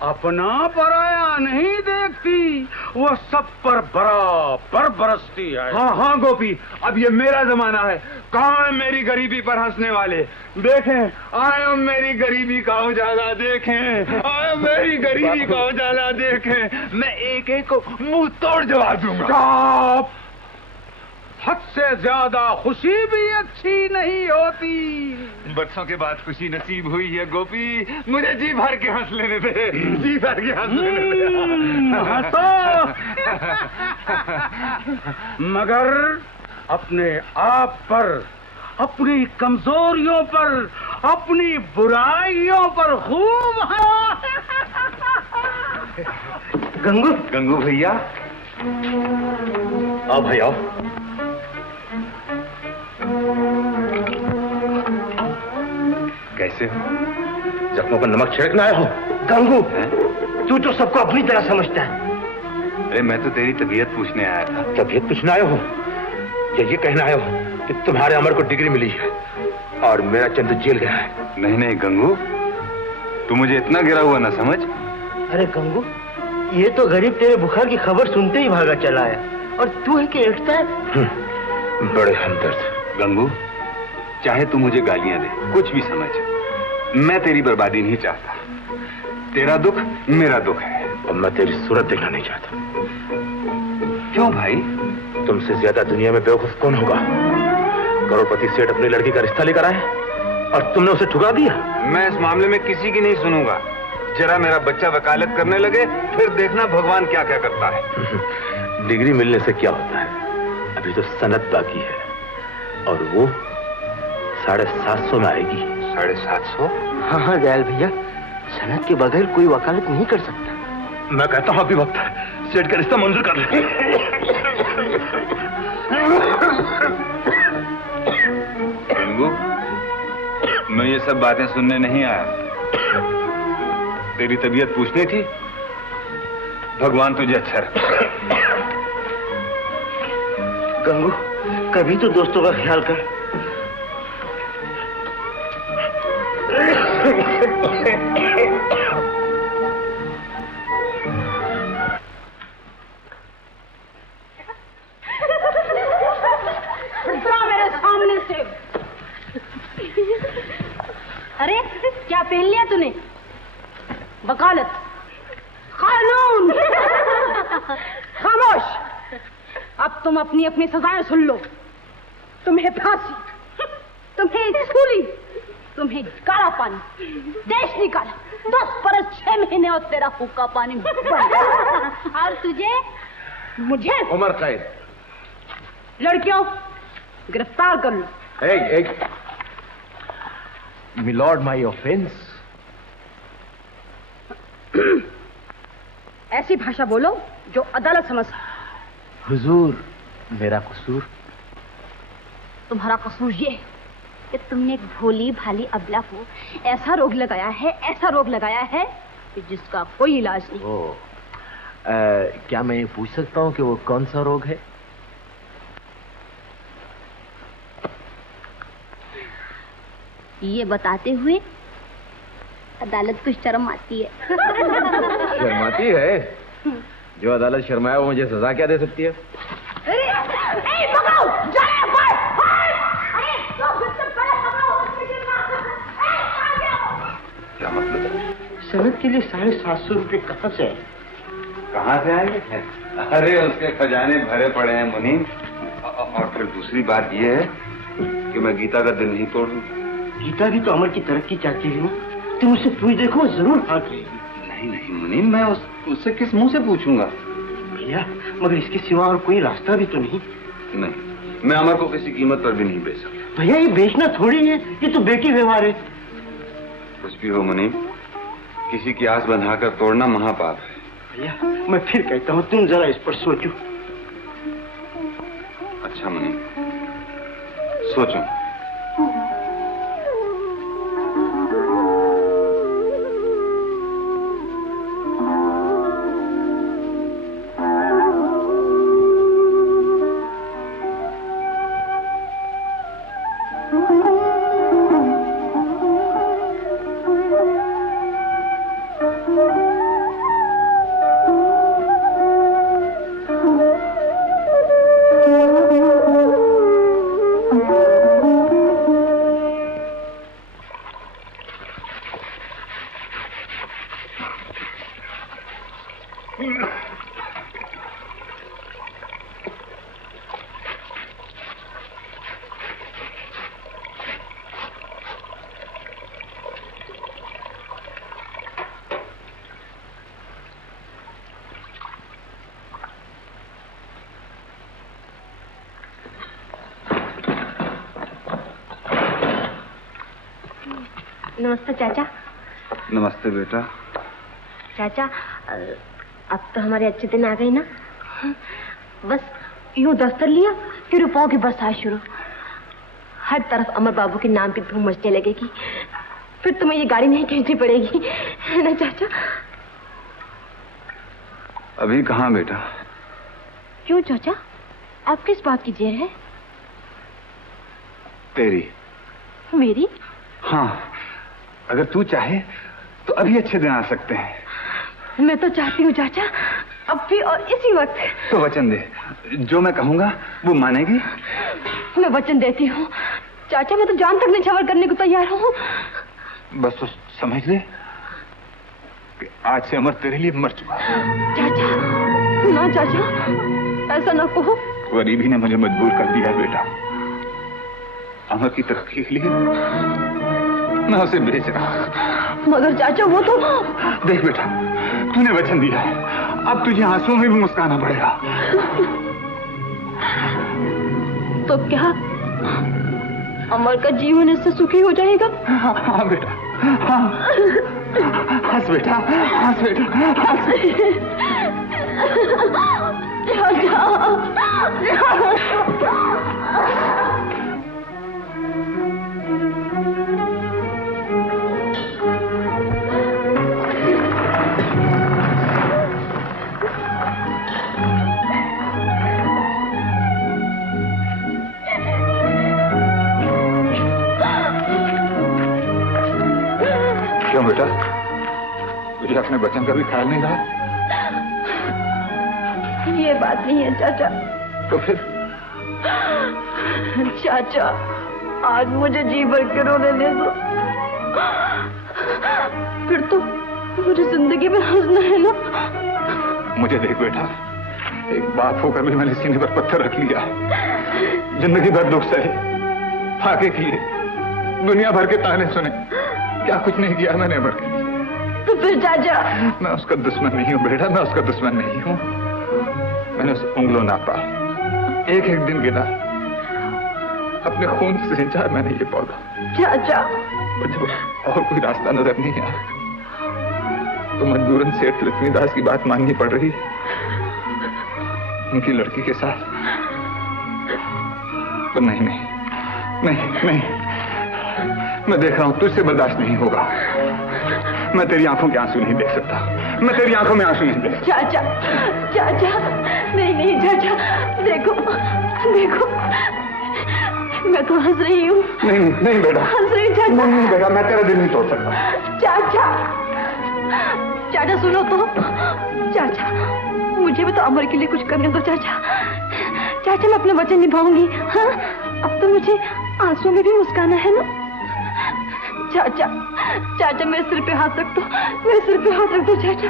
अपना पराया नहीं देखती, वो सब पर बराबर बरसती है। हाँ हाँ गोपी, अब ये मेरा जमाना है। कहाँ है मेरी गरीबी पर हंसने वाले? देखें, आए मेरी गरीबी का उजाला देखें, आए मेरी गरीबी का उजाला देखें। मैं एक एक को मुंह तोड़ जवाब दूंगा। हद से ज्यादा खुशी भी अच्छी नहीं होती। बरसों के बाद खुशी नसीब हुई है गोपी, मुझे जी भर के हंस लेने दे, जी भर के हंस लेने दे। हंसो, मगर अपने आप पर, अपनी कमजोरियों पर, अपनी बुराइयों पर खूब गंगू भैया, आओ भाई आओ। कैसे हो? जख्मों पर नमक छिड़कना आया हो? गंगू, तू तो सबको अपनी तरह समझता है। अरे मैं तो तेरी तबीयत पूछने आया था। तबीयत पूछने आए हो या ये कहना आए हो कि तुम्हारे अमर को डिग्री मिली है और मेरा चंदू जेल गया है? नहीं नहीं गंगू, तू मुझे इतना गिरा हुआ ना समझ। अरे गंगू, ये तो गरीब तेरे बुखार की खबर सुनते ही भागा चला आया, और तू है कि एकता है। बड़े हमदर्द। गंगू, चाहे तू मुझे गालियां दे, कुछ भी समझ, मैं तेरी बर्बादी नहीं चाहता। तेरा दुख मेरा दुख है। और मैं तेरी सूरत देखना नहीं चाहता। क्यों भाई? तुमसे ज्यादा दुनिया में बेवकूफ कौन होगा? करोड़पति सेठ अपनी लड़की का रिश्ता लेकर आए और तुमने उसे ठुकरा दिया। मैं इस मामले में किसी की नहीं सुनूंगा। जरा मेरा बच्चा वकालत करने लगे, फिर देखना भगवान क्या क्या करता है। डिग्री मिलने से क्या होता है? अभी तो सनद बाकी है और वो 750 में आएगी। 750? हाँ हाँ दयाल भैया, सनद के बगैर कोई वकालत नहीं कर सकता। मैं कहता हूँ अभी वक्त है, सेठ का रिश्ता मंजूर कर ले। गंगू, मैं ये सब बातें सुनने नहीं आया। तेरी तबीयत पूछनी थी। भगवान तुझे अच्छा रखे। गंगू, कभी तो दोस्तों का ख्याल कर। मेरे सामने से। अरे क्या पहन लिया तूने? वकालत, कानून। खामोश। अब तुम अपनी अपनी सजाएं सुन लो। तुम्हें फांसी, तुम्हें सूली, तुम्हें काला पानी, देश निकाला। 10 बरस 6 महीने और तेरा हुक्का पानी और तुझे? मुझे उम्र कैद। लड़कियों गिरफ्तार कर लो। एक मिलॉर्ड माई ऑफेंस। ऐसी भाषा बोलो जो अदालत समझ। हुजूर, मेरा कसूर? तुम्हारा कसूर ये कि तुमने एक भोली भाली अबला को ऐसा रोग लगाया है कि जिसका कोई इलाज नहीं। क्या मैं पूछ सकता हूँ कि वो कौन सा रोग है? ये बताते हुए अदालत को शर्म आती है। शर्माती है? जो अदालत शर्माए वो मुझे सजा क्या दे सकती है? क्या मतलब? सनद के लिए 750 रुपये कहाँ से आए? कहाँ से आएंगे? अरे उसके खजाने भरे पड़े हैं मुनीम। और फिर दूसरी बात ये है कि मैं गीता का दिल नहीं तोड़ दूं। गीता भी तो अमर की तरक्की चाहती है। तुम उसे पूछ देखो, जरूर भाग रहेगी। नहीं मुनीम, मैं उससे किस मुंह से पूछूंगा? भैया, मगर इसके सिवा और कोई रास्ता भी तो नहीं। नहीं, मैं अमर को किसी कीमत पर भी नहीं बेच सकता। भैया, ये बेचना थोड़ी है, ये तो बेटी व्यवहार है। कुछ भी हो मुनीम, किसी की आस बंधाकर तोड़ना महापाप है। भैया, मैं फिर कहता हूँ, तुम जरा इस पर सोचो। अच्छा मुनीम, सोचो। नमस्ते चाचा। नमस्ते बेटा। चाचा, अब तो हमारे अच्छे दिन आ गए ना। बस यूं दफ्तर लिया कि रुपयों की बरसात शुरू। हर तरफ अमर बाबू के नाम की धूम मचने लगेगी। फिर तुम्हें ये गाड़ी नहीं खींचनी पड़ेगी, है ना चाचा? अभी कहाँ बेटा? क्यों चाचा, आप किस बात की जेर है? तेरी। मेरी? हाँ, अगर तू चाहे तो अभी अच्छे दिन आ सकते हैं। मैं तो चाहती हूँ चाचा, अब भी और इसी वक्त। तो वचन दे, जो मैं कहूँगा वो मानेगी? मैं वचन देती हूँ चाचा, मैं तो जान तक निछावर करने को तैयार हूँ। बस तो समझ ले कि आज से अमर तेरे लिए मर चुका। चाचा, ना चाचा, ऐसा ना कहो। गरीबी ने मुझे मजबूर कर दिया बेटा। अमर की तरक्की के लिए मैं उसे बेच रहा। मगर चाचा, वो तो। देख बेटा, तूने वचन दिया है, अब तुझे आंसुओं में भी मुस्काना पड़ेगा। तो क्या अमर का जीवन इससे सुखी हो जाएगा? हाँ बेटा, हाँ। हंस बेटा, हंस बेटा, हंस। क्यों बेटा, तुझे अपने बच्चन का भी ख्याल नहीं रहा? ये बात नहीं है चाचा। तो फिर? चाचा, आज मुझे जी भर के रोने दे दो, फिर तो मुझे जिंदगी में हंसना है ना। मुझे देख बेटा, एक बाप होकर भी मैंने सीने पर पत्थर रख लिया। जिंदगी भर दुख सहे, फाके किए, दुनिया भर के ताने सुने, क्या कुछ नहीं किया मैंने अमर के लिए। तो फिर चाचा। मैं उसका दुश्मन नहीं हूँ बेटा, मैं उसका दुश्मन नहीं हूँ। मैंने उस उंगलों नापा, एक एक दिन गिना, अपने खून से सिंचा मैंने ये पौधा। चाचा मुझे और कोई रास्ता नजर नहीं आया, तो मजबूरन सेठ लक्ष्मीदास की बात माननी पड़ रही उनकी लड़की के साथ। पर नहीं नहीं नहीं नहीं, मैं देख रहा हूं तुझसे बर्दाश्त नहीं होगा। मैं तेरी आंखों के आंसू नहीं देख सकता, मैं तेरी आंखों में आंसू नहीं देख सकता। चाचा चाचा, नहीं नहीं चाचा, देखो देखो, मैं तो हंस रही हूँ। नहीं नहीं बेटा, हंस रही चाचा। नहीं बेटा, मैं तेरा दिल नहीं तोड़ सकता। चाचा चाचा सुनो तो, चाचा मुझे भी तो अमर के लिए कुछ करने दो चाचा। चाचा मैं अपना वचन निभाऊंगी। हाँ, अब तो मुझे आंसू में भी मुस्काना है ना। चाचा चाचा मेरे सिर पे हाथ रख दो, मेरे सिर पे हाथ रख दो चाचा,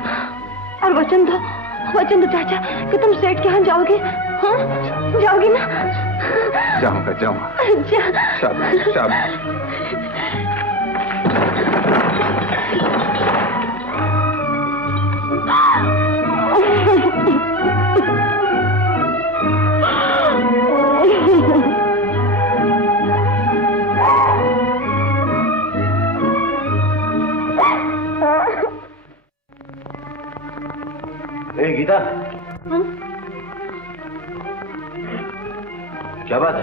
और वचन दो चाचा कि तुम सेठ के यहाँ जाओगे। हाँ जाओगे ना? जाऊंगा जाऊंगा। शाबाश शाबाश। ए गीता, क्या बात है?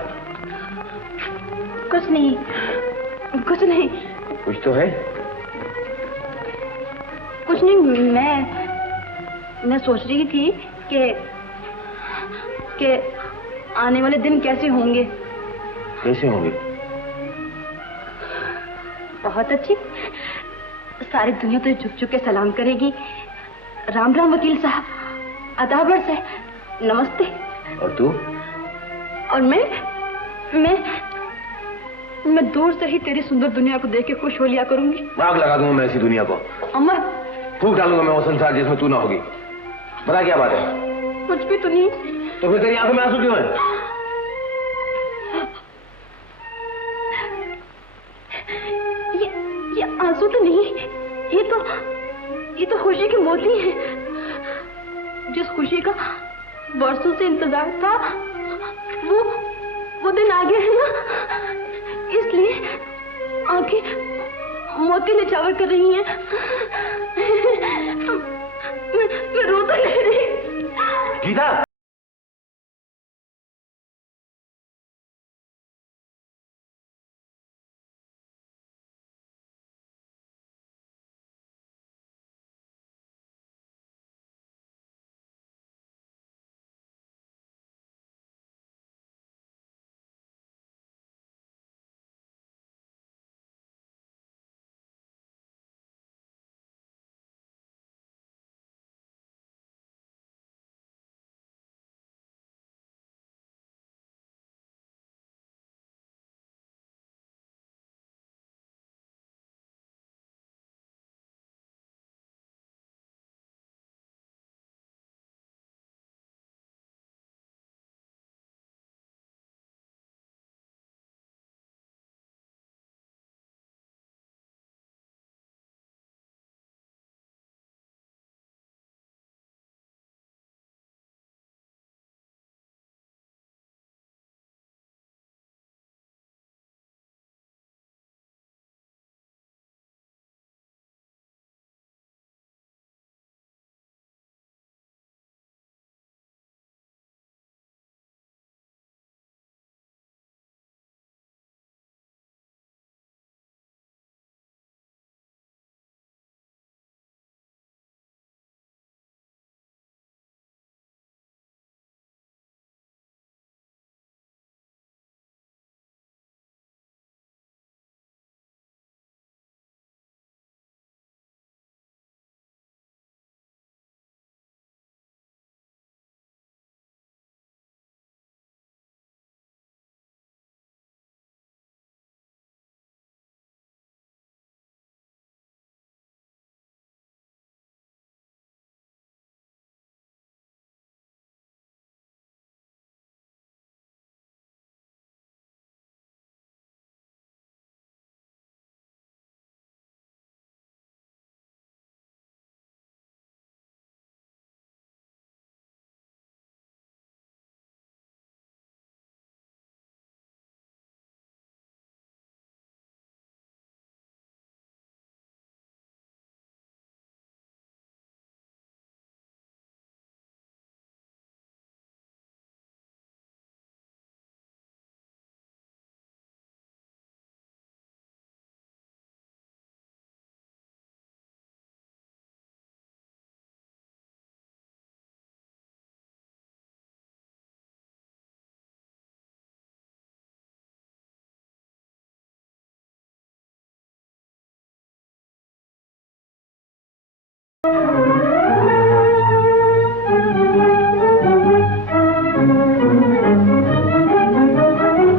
कुछ नहीं कुछ नहीं कुछ तो है। कुछ नहीं, मैं सोच रही थी कि आने वाले दिन कैसे होंगे। कैसे होंगे? बहुत अच्छी, सारी दुनिया तो झुक झुक के सलाम करेगी। राम राम वकील साहब, अदाबर से नमस्ते। और तू? और मैं दूर से ही तेरी सुंदर दुनिया को देख के खुश हो लिया करूंगी। आग लगा दूंगा मैं ऐसी दुनिया को, अमर फूंक डालूंगा मैं वो संसार जिसमें तू ना होगी। बता क्या बात है? कुछ भी तो नहीं। तो फिर तेरी आंखों में आंसू क्यों है? ये आंसू तो नहीं, ये तो खुशी के मोती हैं। जिस खुशी का बरसों से इंतजार था, वो दिन आ गया है ना, इसलिए आंखें मोती निछावर कर रही हैं। मैं रो तो नहीं रही। गीता,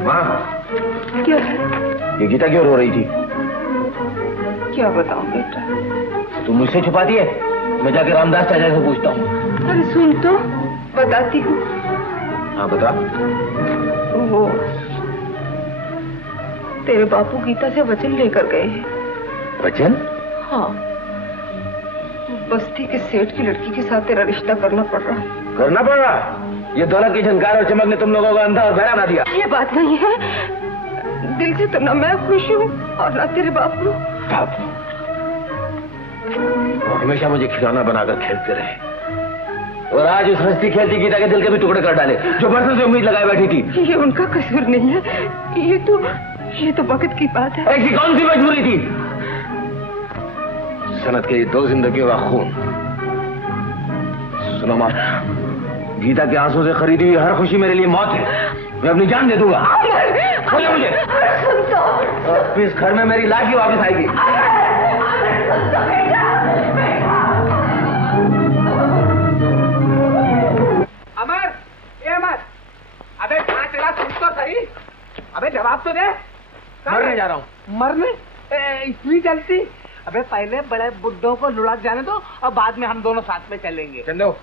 माँ, क्या है? ये गीता क्यों रो रही थी? क्या बताऊं बेटा? तुम मुझसे छुपाती है? मैं जाके रामदास चाचा से पूछता हूँ। अरे सुन तो, बताती हूँ। हाँ बता। वो तेरे बापू गीता से वचन लेकर गए हैं। वचन? हाँ, बस्ती के सेठ की लड़की के साथ तेरा रिश्ता करना पड़ रहा है। करना पड़ रहा? ये दौलत की झनकार और चमक ने तुम लोगों को अंधा और बहरा बना दिया। ये बात नहीं है। दिल से तो ना मैं खुश हूँ और ना तेरे बापू। बापू हमेशा मुझे खिलौना बनाकर खेलते रहे और आज उस हंसती खेलती गीता के दिल के भी टुकड़े कर डाले जो बरसों से उम्मीद लगाए बैठी थी। ये उनका कसूर नहीं है, ये तो वक्त की बात है। ऐसी कौन सी मजबूरी थी? सनत के 2 जिंदगियों का खून। सुनो माँ, गीता के आंसू से खरीदी हुई हर खुशी मेरे लिए मौत है। मैं अपनी जान दे दूंगा। बोले मुझे और इस घर में मेरी लाश ही वापस आएगी। अमर, ये अमर, अबे कहाँ चला? सुन तो सही। अबे जवाब तो दे। मरने जा रहा हूँ। मरने? इतनी जल्दी? अबे पहले बड़े बुड्ढों को लुढ़क जाने दो और बाद में हम दोनों साथ में चलेंगे। चंदो।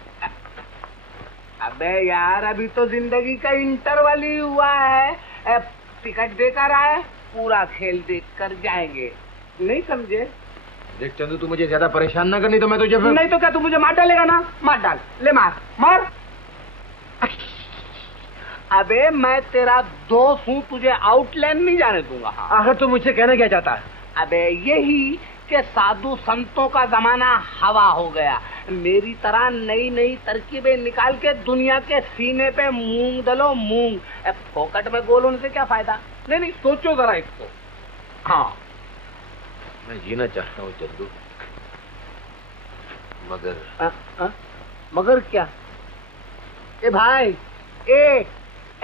अबे यार अभी तो जिंदगी का इंटरवल ही हुआ है। टिकट देकर आए, पूरा खेल देख कर जाएंगे। नहीं समझे? देख चंदू, तू मुझे ज्यादा परेशान ना करनी तो मैं तुझे नहीं तो क्या तू मुझे मार डालेगा ना? मार डाल, ले मार मार। अबे मैं तेरा दोस्त हूँ, तुझे आउटलाइन नहीं जाने दूंगा। आखिर तू मुझसे कहना क्या चाहता है? अबे यही कि साधु संतों का जमाना हवा हो गया। मेरी तरह नई नई तरकीबें निकाल के दुनिया के सीने पे मूंग दलो मूंग। फोकट में गोल होने से क्या फायदा? नहीं सोचो जरा इसको। हाँ, मैं जीना चाहता हूँ चंदू, मगर मगर क्या? ए भाई, ए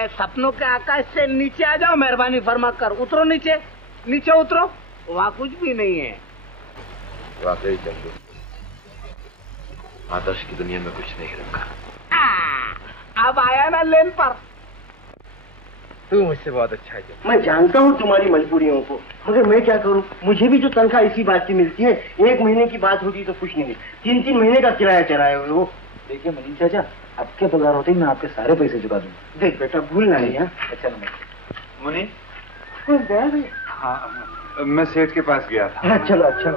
सपनों के आकाश से नीचे आ जाओ, मेहरबानी फरमा कर। उतरो नीचे, नीचे उतरो, वहाँ कुछ भी नहीं है। वाकई चंदू, आदर्श की दुनिया में कुछ नहीं रखा। अब आया ना लेन पर। तू मुझसे बहुत अच्छा है। मैं जानता हूँ तुम्हारी मजबूरियों को, मगर मैं क्या करूँ? मुझे भी तो तनख्वाह इसी बात की मिलती है। 1 महीने की बात होती तो कुछ नहीं, 3-3 महीने का किराया चलाए हुए हो। देखिए मनीष चाचा, आपके पगार होते ही मैं आपके सारे पैसे चुका दूंगा। देख बेटा, भूलना नहीं। अच्छा मुनि, गया भाई? हाँ, मैं सेठ के पास गया था। चलो अच्छा।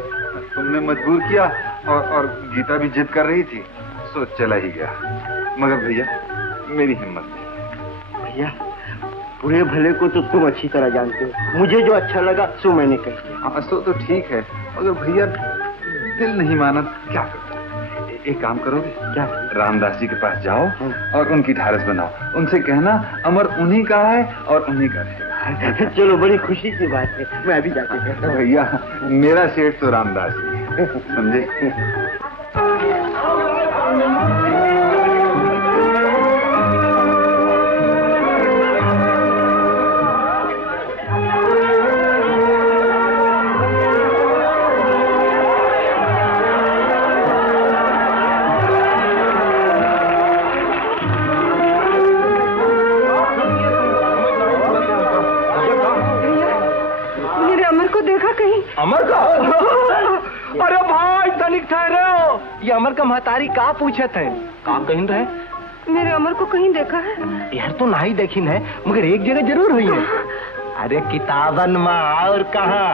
तुमने मजबूर किया और गीता भी जिद कर रही थी, सो चला ही गया। मगर भैया, मेरी हिम्मत नहीं। भैया, बुरे भले को तो तुम अच्छी तरह जानते हो। मुझे जो अच्छा लगा सो मैंने कह दिया। हाँ, सो तो ठीक है, मगर भैया दिल नहीं माना, क्या करो? एक काम करोगे क्या? रामदास जी के पास जाओ और उनकी ढारस बनाओ। उनसे कहना अमर उन्हीं का है और उन्हीं का रहेगा। चलो, बड़ी खुशी की बात है। मैं अभी जाके कहता हूँ। भैया, मेरा सेठ तो रामदास जी है, समझे? अमर का? अरे भाई तनिक ठहरे हो, ये अमर का महतारी का पूछे थे? काम कहीं रहे? मेरे अमर को कहीं देखा है? यार तो नहीं देखी है, मगर एक जगह जरूर हुई है। अरे किताबन में और कहाँ।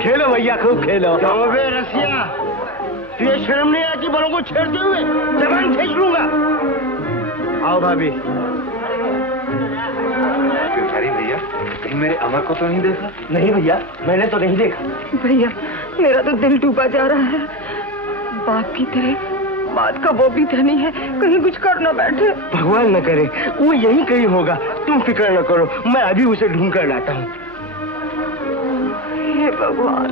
खेलो भैया, खूब खेलो। रसिया, तुझे शर्म नहीं आती बड़ों को छेड़ते हुए? जबान खींच लूंगा। आओ भाभी। भैया, कहीं मेरे अमर को तो नहीं देखा? नहीं भैया, मैंने तो नहीं देखा। भैया, मेरा तो दिल डूबा जा रहा है। बाप की तरह बात का वो भी धनी है, कहीं कुछ कर न बैठे। भगवान न करे, वो यही कहीं होगा। तुम फिक्र न करो, मैं अभी उसे ढूंढ कर लाता हूँ। हे भगवान।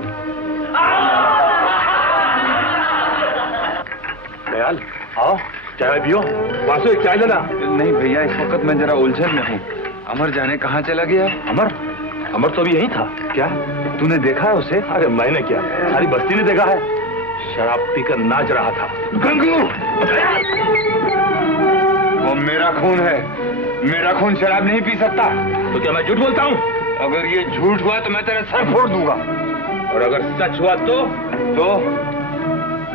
दयाल, आओ चाय पियो। वासु, एक चाय लेना। नहीं भैया, इस वक्त मैं जरा उलझन में हूँ। अमर जाने कहाँ चला गया? अमर तो अभी यही था। क्या तूने देखा है उसे? अरे मैंने क्या, सारी बस्ती ने देखा है। शराब पीकर नाच रहा था। गंगू! वो मेरा खून है, मेरा खून शराब नहीं पी सकता। तो क्या मैं झूठ बोलता हूँ? अगर ये झूठ हुआ तो मैं तेरा सर फोड़ दूंगा। और अगर सच हुआ तो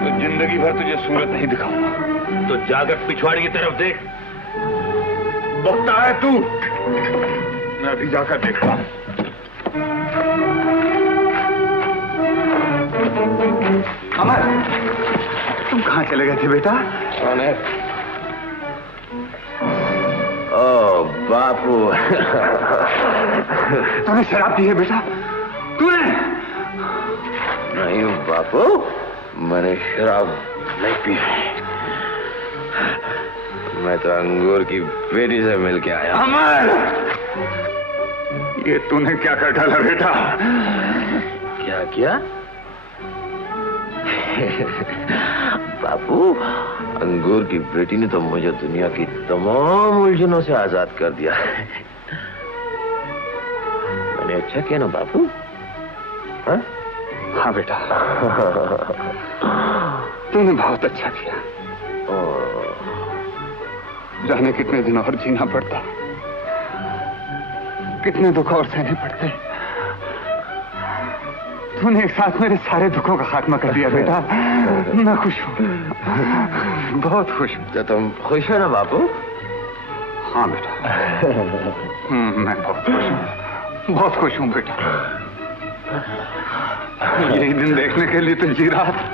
जिंदगी भर तुझे सूरत नहीं दिखाऊंगा। तो जाकर पिछवाड़ी की तरफ देख। बकता है तू, मैं अभी जाकर देखता हूँ। अमर, तुम कहाँ चले गए थे बेटा? कौन है? ओ बापू। तूने शराब पी है बेटा? तूने? नहीं बापू, मैंने शराब नहीं पी है। मैं तो अंगूर की बेटी से मिलके आया। अमर, ये तूने क्या कर डाला बेटा? क्या किया? बापू, अंगूर की बेटी ने तो मुझे दुनिया की तमाम उलझनों से आजाद कर दिया। मैंने अच्छा किया ना बापू? हाँ? हाँ बेटा, तूने बहुत अच्छा किया। जाने कितने दिन और जीना पड़ता, कितने दुख और सहने पड़ते। तूने एक साथ मेरे सारे दुखों का खात्मा कर दिया बेटा। मैं खुश हूँ, बहुत खुश हूँ। तो तुम खुश हो ना बापू? हाँ बेटा, मैं बहुत खुश हूँ, बहुत खुश हूँ बेटा। यही दिन देखने के लिए तो जी रहा था।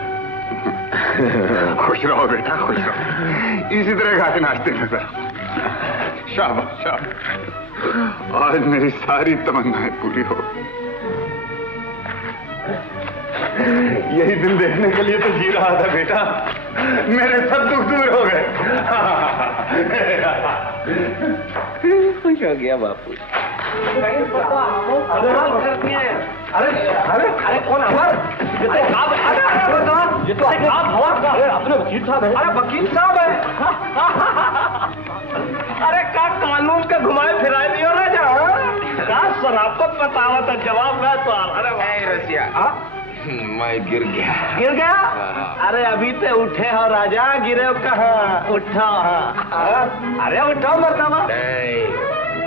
खुश रहो बेटा, खुश रहो, इसी तरह गाते नाचते नजर। शाबाश शाबाश, आज मेरी सारी तमन्नाएं पूरी हो गई। यही दिन देखने के लिए तो जी रहा था बेटा, मेरे सब दुख दूर हो गए। खुश हो गया बापू। अरे कौन अमर? ये तो अपने वकील साहब है। अरे वकील साहब है। अरे का कानून के घुमाए फिराए नहीं हो रहा जा? शराफत बतावा तो जवाब मैं तो। अरे रसिया, मैं गिर गया। गिर गया? अरे अभी तो उठे हो राजा, गिरे हो कहाँ? उठो। अरे उठो मरतबा। नहीं,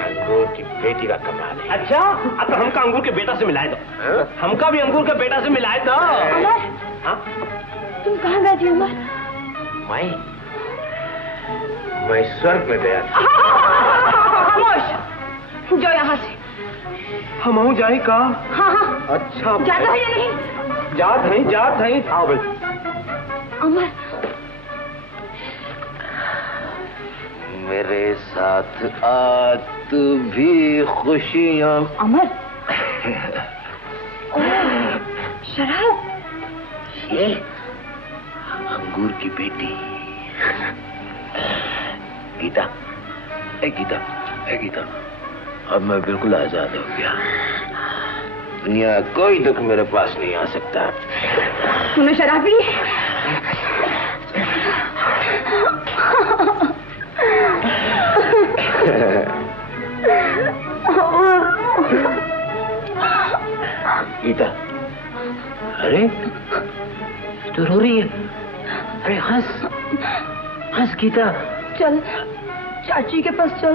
अंगूर की बेटी का कमाल है। अच्छा, अब तो हमका अंगूर के बेटा से मिलाए दो। हमका भी अंगूर के बेटा से मिलाए दो। अमर, तुम कहाँ गए थे अमर? मैं स्वर्ग में गया था। खामोश, जाओ यहाँ से। हम आऊँ जाए का? हाँ हाँ। अच्छा, जाता है या नहीं? जात नहीं। आओ भाई। अमर, मेरे साथ आ तू भी खुशियाँ। अमर, शराब? ये अंगूर की बेटी गीता। गीता, अब मैं बिल्कुल आजाद हो गया। दुनिया कोई दुख मेरे पास नहीं आ सकता। तूने शराब पी? गीता, अरे तो रो रही है? अरे हंस गीता। चल चाची के पास चल।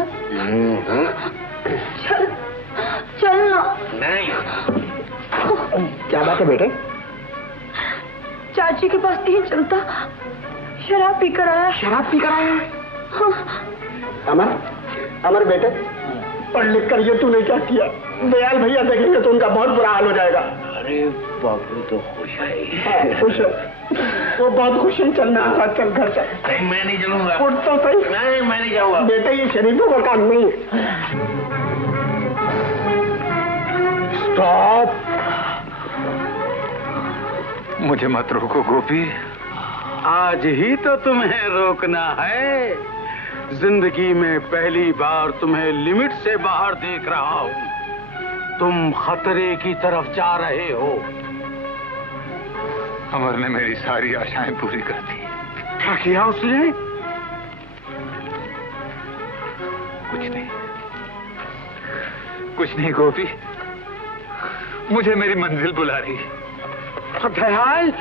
चल ना। नहीं। क्या बात है बेटे? चाची के पास नहीं चलता, शराब पी कर आया। शराब पी कर आया? हाँ। अमर बेटे, पढ़ लिख कर ये तूने क्या किया? दयाल भैया देखेंगे तो उनका बहुत बुरा हाल हो जाएगा। अरे बाबू तो खुश है। खुश है, वो बहुत खुश है। चल मेरे साथ, चल घर चल। नहीं, मैं नहीं जाऊंगा। उठ तो सही। नहीं, मैं नहीं जाऊंगा। बेटे, ये शरीफों का काम नहीं। स्टॉप, मुझे मत रोको गोपी। आज ही तो तुम्हें रोकना है। जिंदगी में पहली बार तुम्हें लिमिट से बाहर देख रहा हूं। तुम खतरे की तरफ जा रहे हो। अमर ने मेरी सारी आशाएं पूरी कर दी। क्या किया उसने? कुछ नहीं गोपी, मुझे मेरी मंजिल बुला रही। दयाल,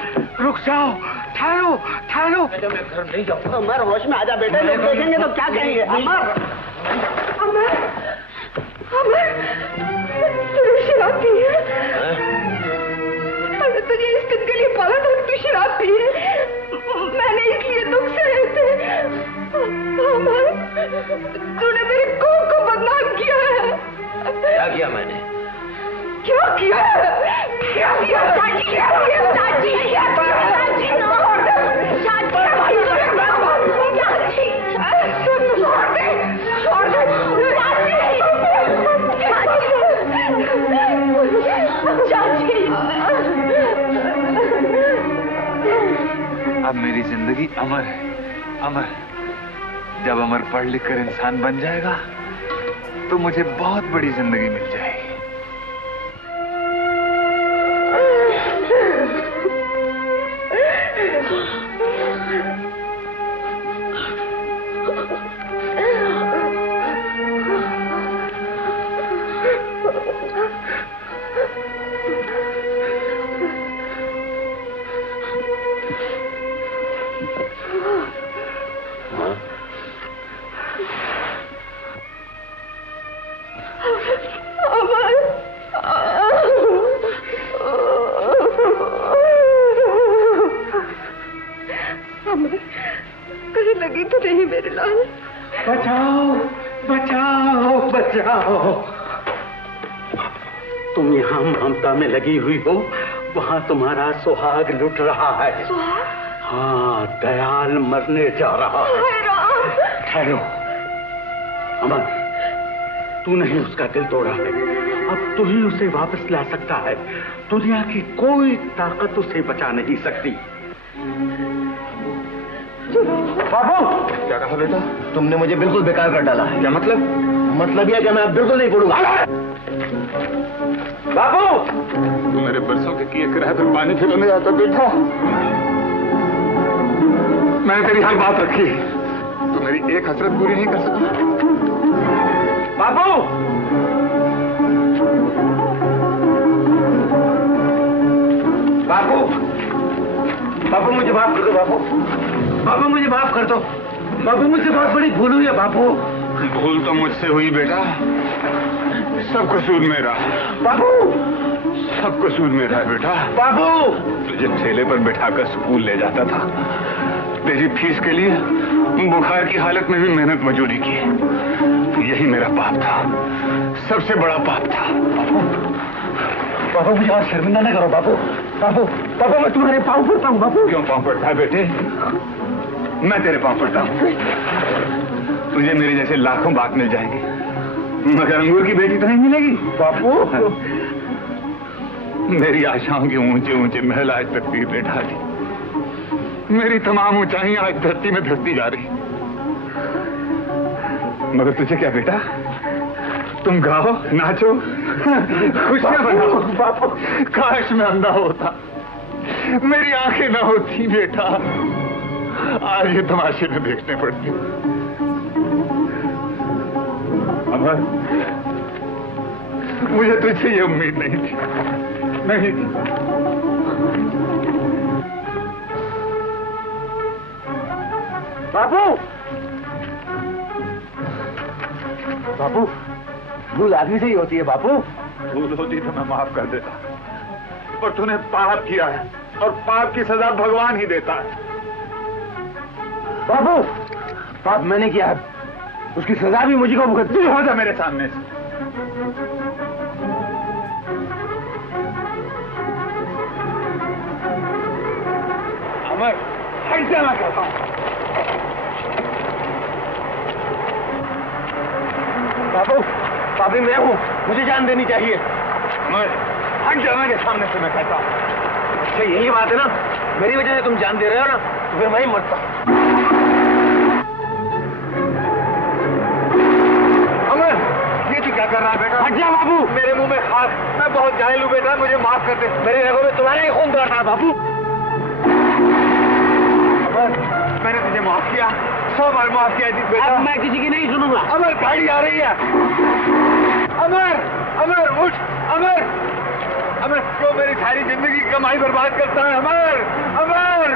रुक जाओ, ठहरो ठहरो। बेटा मैं घर नहीं जाऊंगा। अमर होश में आजा बेटा, लोग देखेंगे तो क्या कहेंगे? अमर अमर अमर तुझे शराब पी है? अरे तुझे इस दिन के लिए पाला था, तू शराब पी है। मैंने इसलिए दुख सहे थे। अमर तूने मेरी कोख को बदनाम किया है। क्या किया मैंने? क्या किया? क्या किया? चाची क्या किया? चाची क्या किया? चाची छोड़ दे। चाची छोड़ दे। छोड़ दे। चाची। अब मेरी जिंदगी अमर है, अमर। जब अमर पढ़ लिख कर इंसान बन जाएगा तो मुझे बहुत बड़ी जिंदगी मिल जाएगी। कहीं लगी तो नहीं मेरे लाल? बचाओ बचाओ बचाओ। तुम यहाँ ममता में लगी हुई हो, वहाँ तुम्हारा सुहाग लुट रहा है। हाँ, दयाल मरने जा रहा है। ठहरो अमर, तू नहीं उसका दिल तोड़ा है, अब तू ही उसे वापस ला सकता है। दुनिया की कोई ताकत उसे बचा नहीं सकती। बाबू, क्या कहा बेटा? तुमने मुझे बिल्कुल बेकार कर डाला है। क्या मतलब? मतलब यह कि मैं अब बिल्कुल नहीं पढ़ूंगा। बाबू, तू मेरे बरसों के किए किराए पर पानी फिरने जाता बेटा। मैंने तेरी हर बात रखी, तू मेरी एक हसरत पूरी नहीं कर सका। बाबू, बाबू, बाबू मुझे माफ कर दो। बाबू, बाबू मुझे माफ कर दो। बाबू मुझसे बहुत बड़ी भूल हुई है। बाबू, भूल तो मुझसे हुई बेटा, सब कसूर मेरा। बाबू, सब कसूर मेरा है बेटा। बाबू, तुझे ठेले पर बैठाकर स्कूल ले जाता था, तेरी फीस के लिए बुखार की हालत में भी मेहनत मजदूरी की। यही मेरा पाप था, सबसे बड़ा पाप था। बाबू मुझे और शर्मिंदा न करो। बाबू, बाबू, बाबू मैं तुम्हारे पाँव पड़ता हूँ। बाबू, क्यों पाँव पड़ता है बेटे? मैं तेरे पाँव पड़ता हूँ। तुझे मेरे जैसे लाखों बात मिल जाएंगे, मगर अंगूर की बेटी तो नहीं मिलेगी। बाबू, मेरी आशाओं के ऊंचे ऊंचे महल आज धरती पे ढा दी। मेरी तमाम ऊंचाइयां आज धरती में धसती जा रही। मगर तुझे क्या बेटा, तुम गाओ, नाचो, खुशियां मनाओ। बापू, काश मैं अंधा होता, मेरी आंखें ना होती बेटा, आज ये तमाशे में देखने पड़ते। अमर, मुझे तुझसे ये उम्मीद नहीं थी, नहीं थी। बाबू, बाबू, भूल आदमी से ही होती है। बाबू, भूल होती तो मैं माफ कर देता, पर तूने पाप किया है और पाप की सजा भगवान ही देता है। बाबू, पाप मैंने किया है, उसकी सजा भी मुझे को भुगतनी हो जा मेरे सामने से। अमर, हट जाना कहता हूं। बाबू, पापी मैं हूं, मुझे जान देनी चाहिए। अमर, हट जाना के सामने से मैं कहता हूं। अच्छा यही बात है ना, मेरी वजह से तुम जान दे रहे हो ना, तो फिर मैं ही मरता। अमर, ये तू क्या कर रहा है बेटा? हट जा बाबू, मेरे मुंह में हाथ, मैं बहुत जाहिल हूं बेटा, मुझे माफ कर दे। मेरे रगों में तुम्हारा ही खून दौड़ रहा है बाबू। अमर, मैंने तुझे माफ किया, 100 बार माफ किया जी बेटा। अब मैं किसी की नहीं सुनूंगा। अमर, गाड़ी आ रही है। अमर, अमर उठ, अमर, अमर क्यों मेरी सारी जिंदगी की कमाई बर्बाद करता है? अमर, अमर।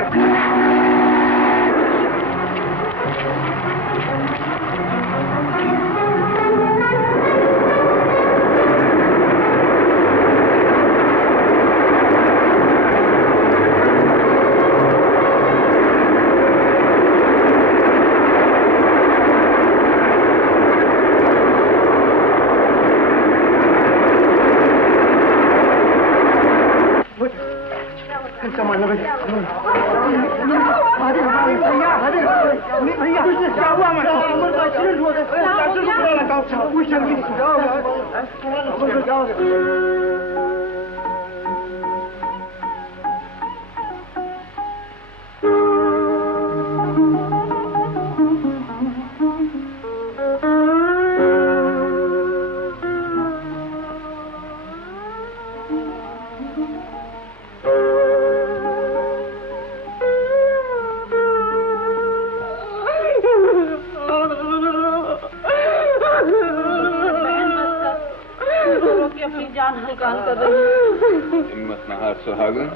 हिम्मत न हार सुहागन,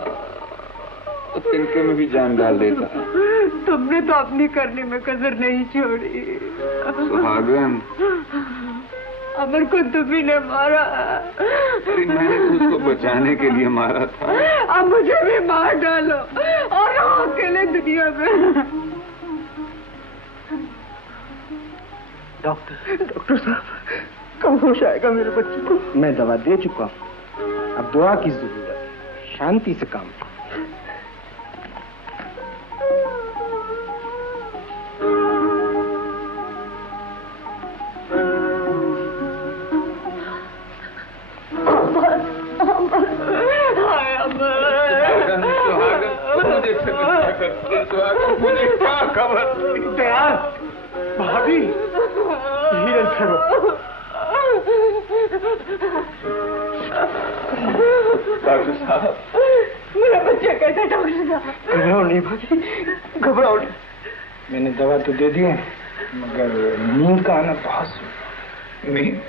तो तिनके में भी जान डाल देता है। तुमने तो अपनी करने में कसर नहीं छोड़ी। सुहागन, अमर को तुम्ही ने मारा। अरे मैंने तो उसको बचाने के लिए मारा था। अब मुझे भी मार डालो और रहो अकेले दुनिया में। डॉक्टर साहब, कब होश आएगा मेरे बच्चे को? मैं दवा दे चुका हूँ, अब दुआ की जरूरत है। शांति से काम करो। मुझे क्या खबर? दयाल, भाभी, धीरज करो। डॉक्टर साहब, मेरा बच्चा कैसा? डॉक्टर साहब, घबराओ नहीं भाभी, घबराओ नहीं। मैंने दवा तो दे दी है, मगर नींद का आना बहुत। नींद?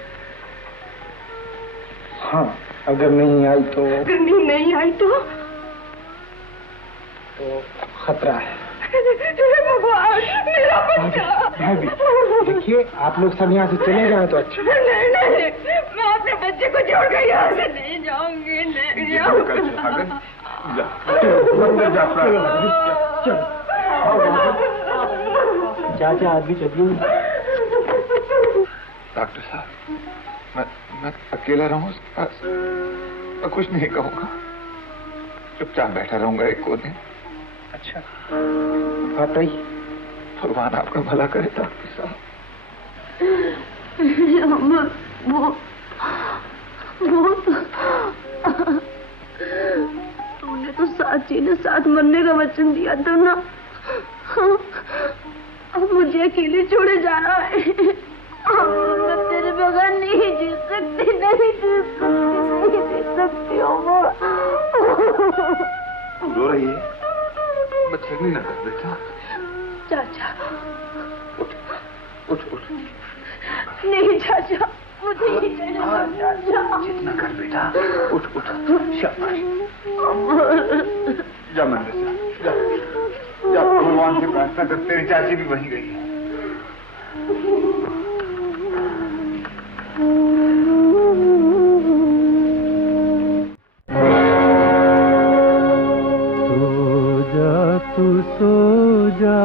हाँ, अगर नहीं आई तो? अगर नींद नहीं आई तो खतरा है। भगवान, मेरा बच्चा। भाभी, देखिए आप लोग सब यहाँ से चले जाएं तो अच्छा। नहीं नहीं, मैं अपने बच्चे को छोड़कर यहाँ से नहीं जाऊंगी। नहीं जाऊंगी। चाचा आदमी चलिए। डॉक्टर साहब, मैं अकेला रहूं उसके पास? मैं कुछ नहीं कहूंगा, चुपचाप बैठा रहूंगा एक कोने। अच्छा, आप रही। भगवान आपका भला करे डॉक्टर साहब। तूने तो साची ने साथ मरने का वचन दिया था ना। अब मुझे अकेले छोड़े जाना है। मैं तेरे बगैर नहीं जी सकती, नहीं जी सकती हूँ। रो रही है? बचनी ना कर बेटा। चाचा, उठ उठ उठ। नहीं चाचा, मुझे ही चाचा। जितना कर बेटा, उठ उठ। शाबाश। जा मंदिर से, जा जा, भगवान से प्रार्थना कर, तेरी चाची भी वहीं गई है। तू सो जा।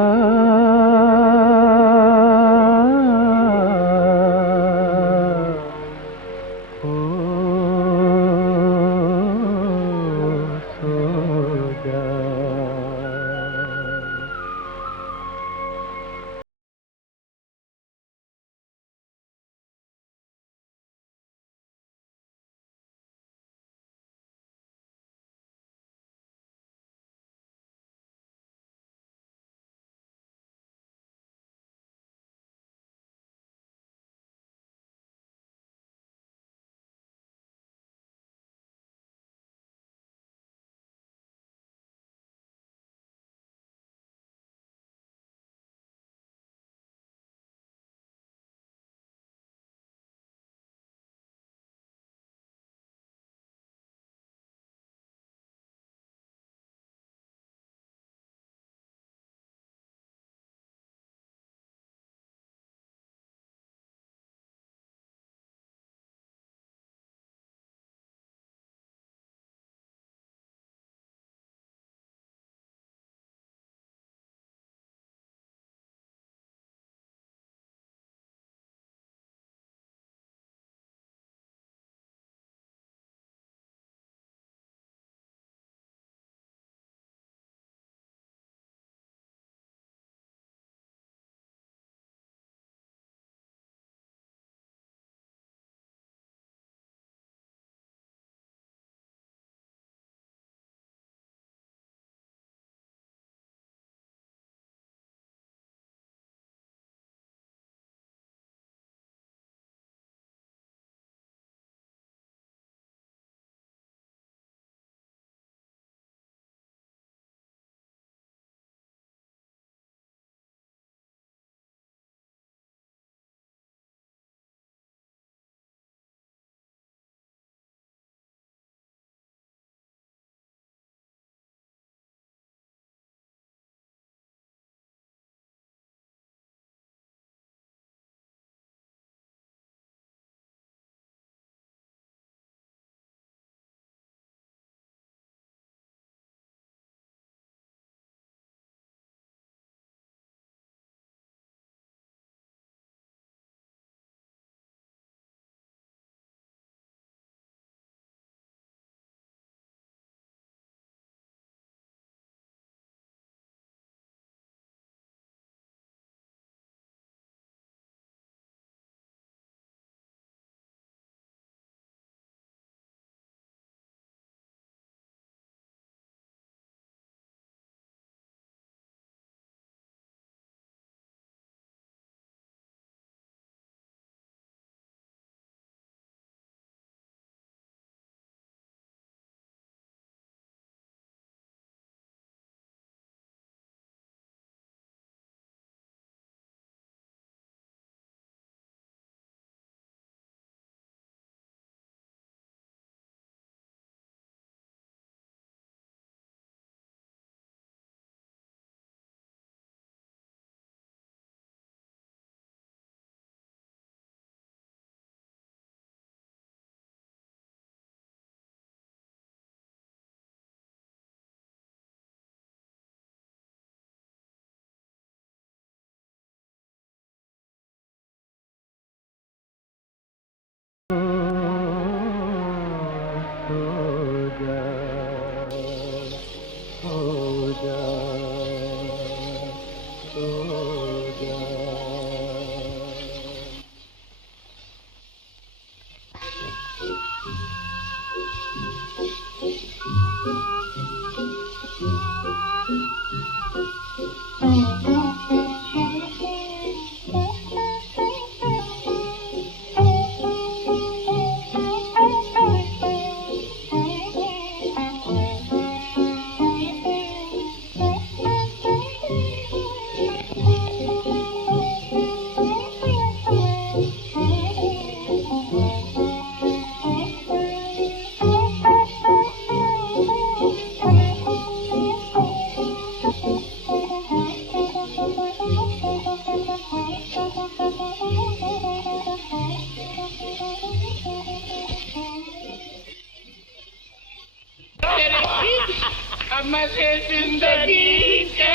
मजे जिंदगी के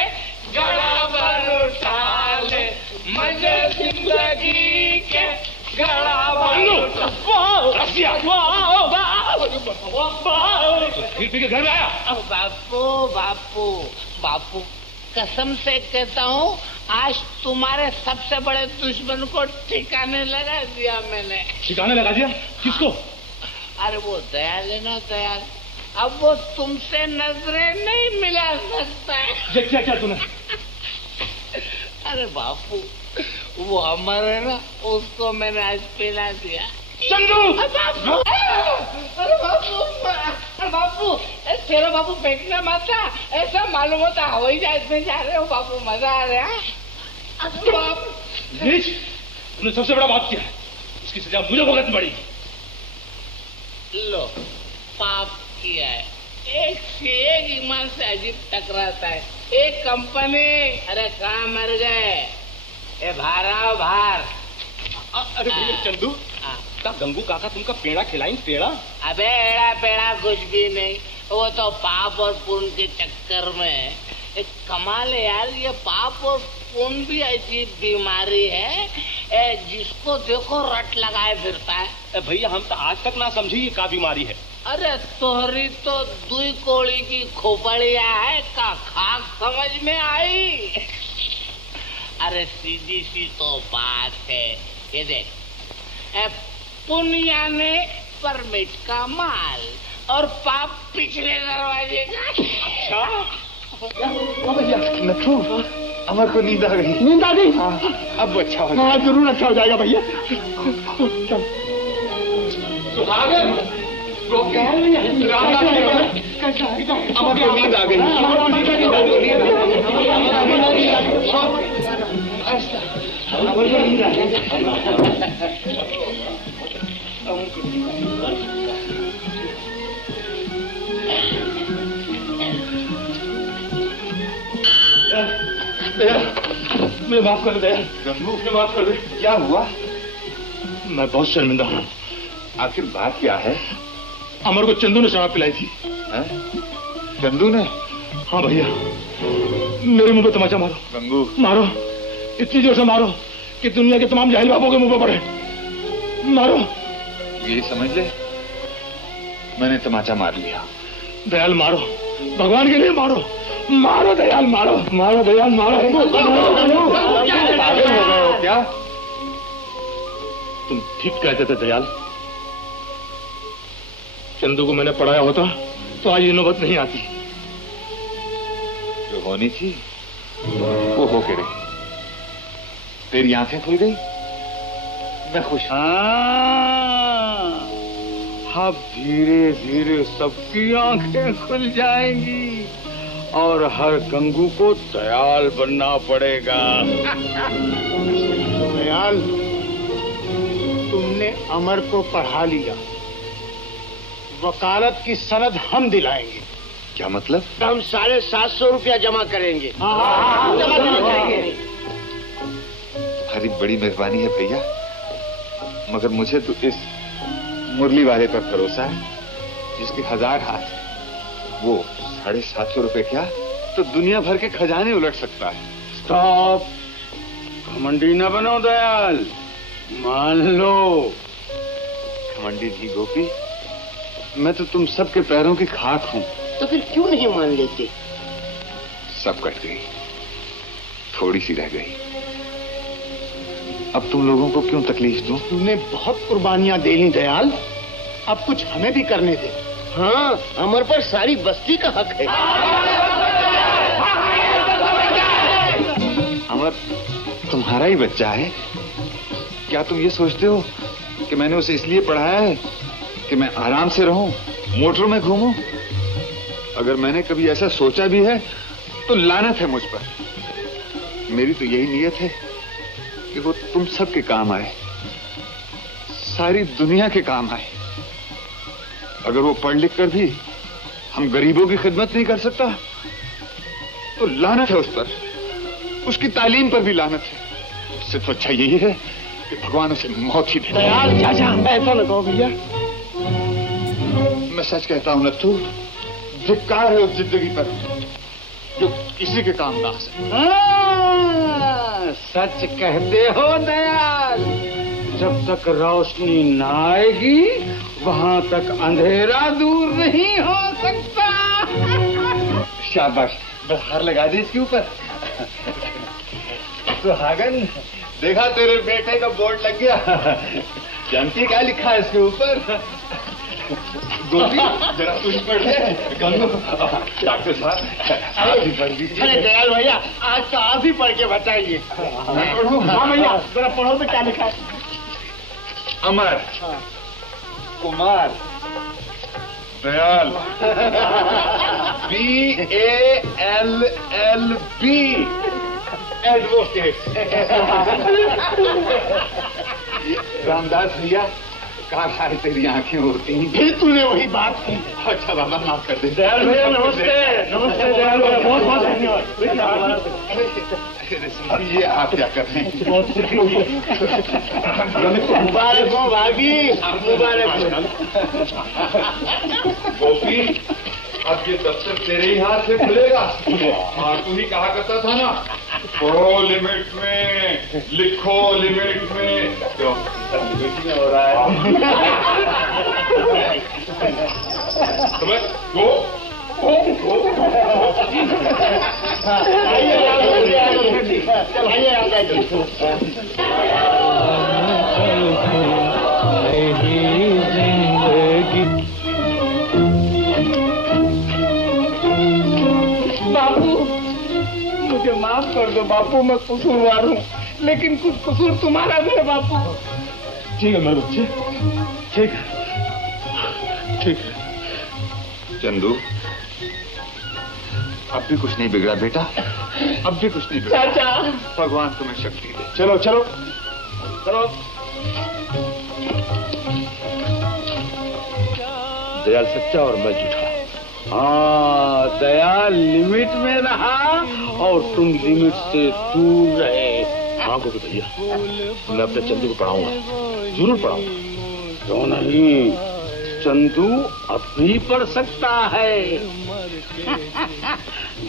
गड़ा भर उठा ले, मजे जिंदगी के गड़ा भर उठा। फिर घर में आया। बापू बापू बापू कसम से कहता हूँ, आज तुम्हारे सबसे बड़े दुश्मन को ठिकाने लगा दिया मैंने। ठिकाने लगा दिया? किसको? अरे वो दयाल है ना, दयाल। अब वो तुमसे नजरें नहीं मिला सकता है। क्या क्या तूने? अरे बापू, वो अमर है ना, उसको मैंने आज पिला दिया। चंदू! अरे बापू, तेरा बापू फेंकना मत था, ऐसा मालूम होता हवाई जहाज में जा रहे हो बापू, मजा आ रहा है। नीच, तुमने सबसे बड़ा बात किया है, इसकी सजा मुझे भुगतनी पड़ी। लो, पाप किया है, एक से एक ईमान से अजीब टकराता है। एक कंपनी, अरे कहाँ मर गए? ए भारा भार। अरे भैया चंदू, का गंगू काका तुमका पेड़ा खिलाएं? पेड़ा? अबे एड़ा पेड़ा कुछ भी नहीं, वो तो पाप और पुण्य के चक्कर में। एक कमाल है यार, ये पाप और पुण्य भी ऐसी बीमारी है जिसको देखो रट लगाए फिरता है। भैया हम तो आज तक ना समझी ये का बीमारी है। अरे तोहरी तो दुई कोड़ी की खोपड़िया है का खाक समझ में आई। अरे सीधी सी तो बात है, ये देख, पुण्य ने परमिट का माल और पाप पिछले दरवाजे का। अच्छा नथु, अमर को नींद आ गई। नींद आ गई? अब अच्छा हो हाँ जरूर अच्छा हो जाएगा भैया। सुहागन, अमर को नींद आ गई। मैं माफ कर दे गंगू, मैं माफ कर दे। क्या हुआ? मैं बहुत शर्मिंदा हूँ। आखिर बात क्या है? अमर को चंदू ने शराब पिलाई थी। चंदू ने? हाँ भैया, मेरे मुंह पे तमाचा मारो। गंगू, मारो, इतनी जोर से मारो कि दुनिया के तमाम जाहिल बापों के मुंह पे पड़े। मारो। यही समझ ले, मैंने तमाचा मार लिया। दयाल मारो, भगवान के लिए मारो, मारो दयाल, मारो मारो दयाल, मारो। पागल हो गए हो क्या? तुम ठीक कहते थे दयाल, चंदू को मैंने पढ़ाया होता तो आज ये नौबत नहीं आती। जो होनी थी वो हो के रही। तेरी आंखें खुल गई, मैं खुश हूं। अब धीरे धीरे सबकी आंखें खुल जाएंगी और हर गंगू को दयाल बनना पड़ेगा। दयाल, तुमने अमर को पढ़ा लिया, वकालत की सनद हम दिलाएंगे। क्या मतलब? हम 750 रुपया जमा करेंगे। तुम्हारी बड़ी मेहरबानी है भैया, मगर मुझे तो इस मुरली वाले पर भरोसा है जिसके 1000 हाथ है। वो 750 रुपए क्या तो दुनिया भर के खजाने उलट सकता है। स्टॉप, घमंडी न बनो दयाल, मान लो। घमंडी जी गोपी, मैं तो तुम सबके पैरों की खाक हूँ। तो फिर क्यों नहीं मान लेते? सब कट गई, थोड़ी सी रह गई। अब तुम लोगों को क्यों तकलीफ दूं? तूने बहुत कुर्बानियां दे ली दयाल, अब कुछ हमें भी करने दे। हाँ, अमर पर सारी बस्ती का हक है। अमर तुम्हारा ही बच्चा है। क्या तुम ये सोचते हो कि मैंने उसे इसलिए पढ़ाया है कि मैं आराम से रहूं, मोटरों में घूमूं? अगर मैंने कभी ऐसा सोचा भी है तो लानत है मुझ पर। मेरी तो यही नीयत है कि वो तुम सबके काम आए, सारी दुनिया के काम आए। अगर वो पढ़ लिख कर भी हम गरीबों की खिदमत नहीं कर सकता तो लानत है उस पर, उसकी तालीम पर भी लानत है। उससे तो अच्छा यही है कि भगवान उसे मौत ही दे। दयाल चाचा, ऐसा न कहो भैया। मैं सच कहता हूं नत्थू, धिक्कार है उस जिंदगी पर जो किसी के काम ना आ सके। सच कहते हो दयाल, जब तक रोशनी न आएगी वहां तक अंधेरा दूर नहीं हो सकता। शाबाश, हार लगा दी इसके ऊपर। सुहागन, देखा तेरे बेटे का बोर्ड लग गया, जानती क्या लिखा है इसके ऊपर? गोपी, जरा तू ही पढ़ ले। गंगू, डॉक्टर साहब आप ही पढ़ लीजिए। अरे दयाल भैया, आज तो आप ही पढ़ के बताइए। मैं पढ़ूं? हाँ भैया, जरा पढ़ो तो क्या लिखा है। अमर, कुमार, दयाल, BALLB, एडवोकेट। रामदास भैया, कहाँ सारी तेरी आंखें होती हैं? फिर तूने वही बात की। अच्छा बाबा, माफ कर दे। दयाल भैया नमस्ते। नमस्ते दयाल भैया, बहुत बहुत धन्यवाद। ये आप क्या कर रहे हैं? मुबारक हो भाभी, मुबारक हो। गोपी, अब ये दफ्तर तेरे ही हाथ से खुलेगा। और तू ही कहा करता था ना, पढ़ो लिमिट में, लिखो लिमिट में, क्यों लिमिट में हो रहा है? समझ? गो बापू, मुझे माफ कर दो बापू, मैं कसूरवार हूँ, लेकिन कुछ कसूर तुम्हारा भी है बापू। ठीक है मेरे बच्चे, ठीक है, ठीक है। चंदू, अब भी कुछ नहीं बिगड़ा बेटा, अब भी कुछ नहीं बिगड़ा। चाचा, भगवान तुम्हें शक्ति दे। चलो चलो चलो। दयाल सच्चा और मैं झूठा। हाँ, दयाल लिमिट में रहा और तुम लिमिट से दूर रहे। हाँ गोपी भैया, मैं अपने चंदू को पढ़ाऊंगा, जरूर पढ़ाऊंगा। क्यों नहीं, चंदू अब भी पढ़ सकता है।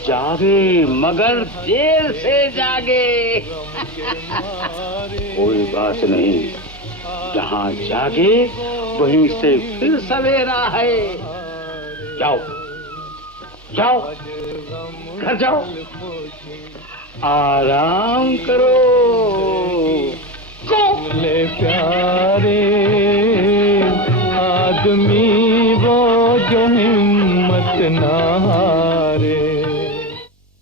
जागे मगर देर से जागे। कोई बात नहीं, जहाँ जागे वहीं से फिर सवेरा है। जाओ जाओ, घर जाओ, आराम करो। ले प्यारे आदमी